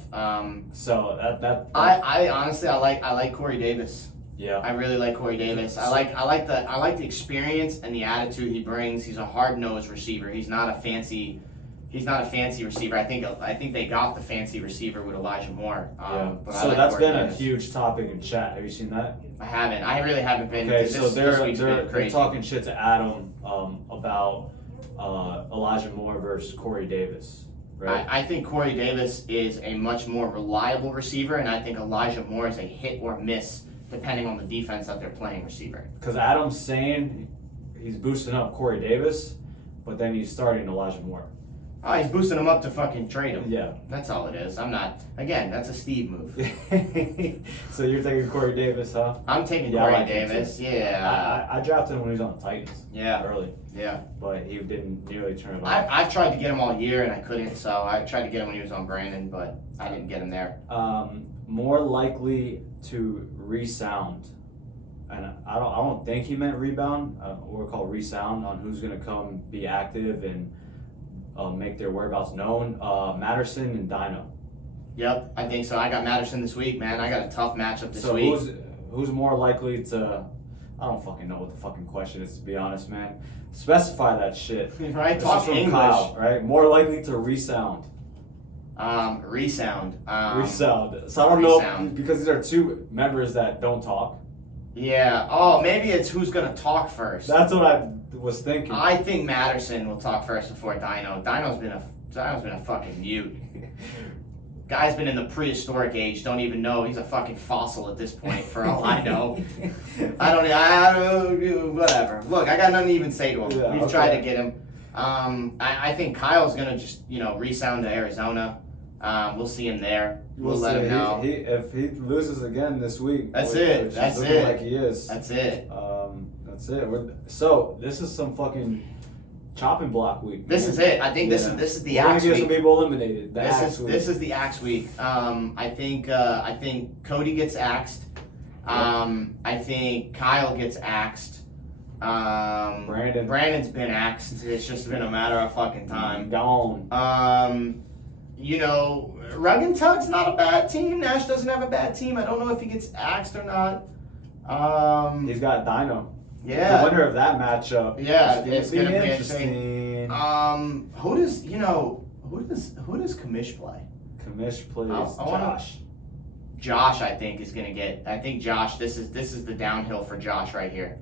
So I honestly I like Corey Davis. Yeah, I really like Corey Davis. I like the experience and the attitude he brings. He's a hard-nosed receiver. He's not a fancy receiver. I think they got the fancy receiver with Elijah Moore. But so that's been a huge topic in chat. Have you seen that? I haven't. I really haven't been. Okay, so they're talking shit to Adam about Elijah Moore versus Corey Davis. Right. I think Corey Davis is a much more reliable receiver, and I think Elijah Moore is a hit or miss depending on the defense that they're playing receiver. Because Adam's saying he's boosting up Corey Davis, but then he's starting Elijah Moore. Oh, he's boosting him up to fucking trade him. Yeah. That's all it is. I'm not. Again, that's a Steve move. So you're taking Corey Davis, huh? I'm taking Corey Davis. Yeah. I drafted him when he was on the Titans. Yeah. Early. Yeah. But he didn't nearly turn it on. I've tried to get him all year and I couldn't. So I tried to get him when he was on Brandon, but I didn't get him there. More likely to resound, and I don't think he meant rebound. We're called resound on who's gonna come be active and make their whereabouts known. Matterson and Dino. Yep, I think so. I got Matterson this week, man. I got a tough matchup this week. So who's more likely to? I don't fucking know what the fucking question is, to be honest, man. Specify that shit. Right, talk English. Kyle, right, more likely to resound. Resound. Resound. So I don't know, because these are 2 members that don't talk. Yeah. Oh, maybe it's who's gonna talk first. That's what I was thinking. I think Matterson will talk first before Dino. Dino's been a fucking mute. Guy's been in the prehistoric age. Don't even know. He's a fucking fossil at this point, for all I know. I don't. Whatever. Look, I got nothing to even say to him. Yeah, We've tried to get him. I think Kyle's gonna just resound to Arizona. We'll see him there. We'll let him know. If he loses again this week, that's it. That's it. Like he is. That's it. That's it. So this is some fucking chopping block week. This is it. I think this is the axe week. We're gonna get some people eliminated. This is the axe week. I think Cody gets axed. I think Kyle gets axed. Brandon's been axed. It's just been a matter of fucking time. Gone. Rug and Tug's not a bad team. Nash doesn't have a bad team. I don't know if he gets axed or not. He's got Dino. Yeah. The winner of that matchup. Yeah, it's gonna be be interesting. Who does Kamish play? Kamish plays I wanna- Josh. Josh, I think, is gonna get. I think Josh. This is the downhill for Josh right here.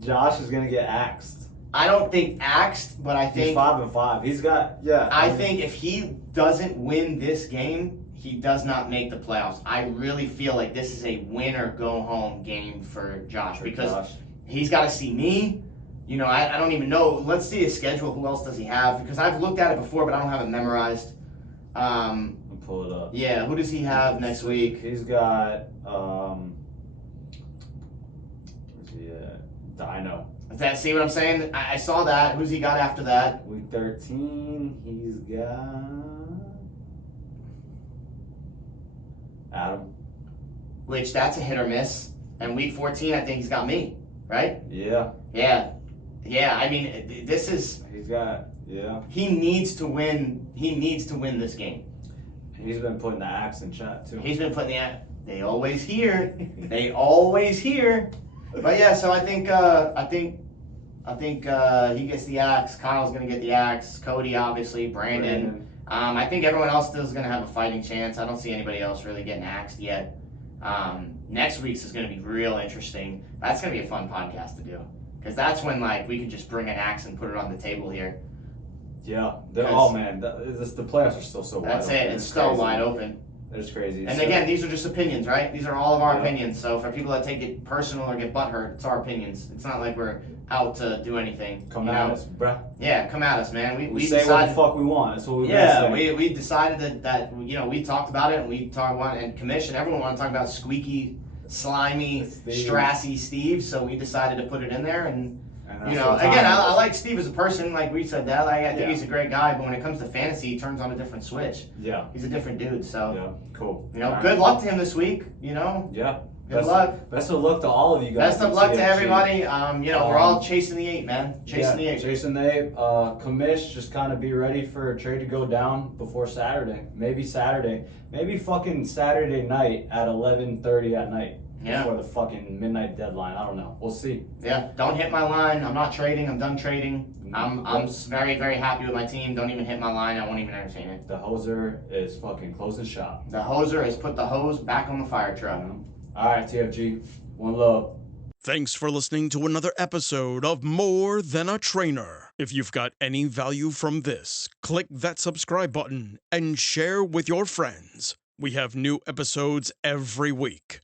Josh is gonna get axed. I don't think axed, but I He's think 5-5. He's got I think if he doesn't win this game, he does not make the playoffs. I really feel like this is a win or go home game for Josh because he's got to see me. You know, I don't even know. Let's see his schedule. Who else does he have? Because I've looked at it before, but I don't have it memorized. I'll pull it up. Yeah, who does he have next week? He's got where's he at? Dino. See what I'm saying? I saw that. Who's he got after that? Week 13, he's got Adam. Which that's a hit or miss. And week 14, I think he's got me, right? Yeah. Yeah. I mean, this is. He's got He needs to win. He needs to win this game. He's been putting the axe in chat too. He's been putting the. They always hear. They always hear. But yeah, so I think he gets the axe. Kyle's gonna get the axe. Cody, obviously. Brandon. I think everyone else still is gonna have a fighting chance. I don't see anybody else really getting axed yet. Next week's is gonna be real interesting. That's gonna be a fun podcast to do because that's when we can just bring an axe and put it on the table here. Yeah, the playoffs are still so wide. That's it. It's still wide open. It's crazy. And again, these are just opinions, right? These are all of our opinions. So for people that take it personal or get butthurt, it's our opinions. It's not like we're out to do anything. Come at us, bruh. Yeah, come at us, man. We say what the fuck we want. That's what we say. we decided that we talked about it and we and commission. Everyone wanted to talk about squeaky, slimy, Strassy Steve, so we decided to put it in there and. Again, I like Steve as a person, like we said that. I think he's a great guy, but when it comes to fantasy, he turns on a different switch. Yeah. He's a different dude, so. Yeah, cool. Good luck to him this week, Yeah. Good luck. Best of luck to all of you guys. Best of luck to everybody. We're all chasing the 8, man. Chasing the 8. Chasing the 8. Commish, just kind of be ready for a trade to go down before Saturday. Maybe Saturday. Maybe fucking Saturday night at 11:30 at night. Yeah. Before the fucking midnight deadline. I don't know. We'll see. Yeah. Don't hit my line. I'm not trading. I'm done trading. I'm very, very happy with my team. Don't even hit my line. I won't even entertain it. The hoser is fucking closing shop. The hoser has put the hose back on the fire truck. All right, TFG. One love. Thanks for listening to another episode of More Than a Trainer. If you've got any value from this, click that subscribe button and share with your friends. We have new episodes every week.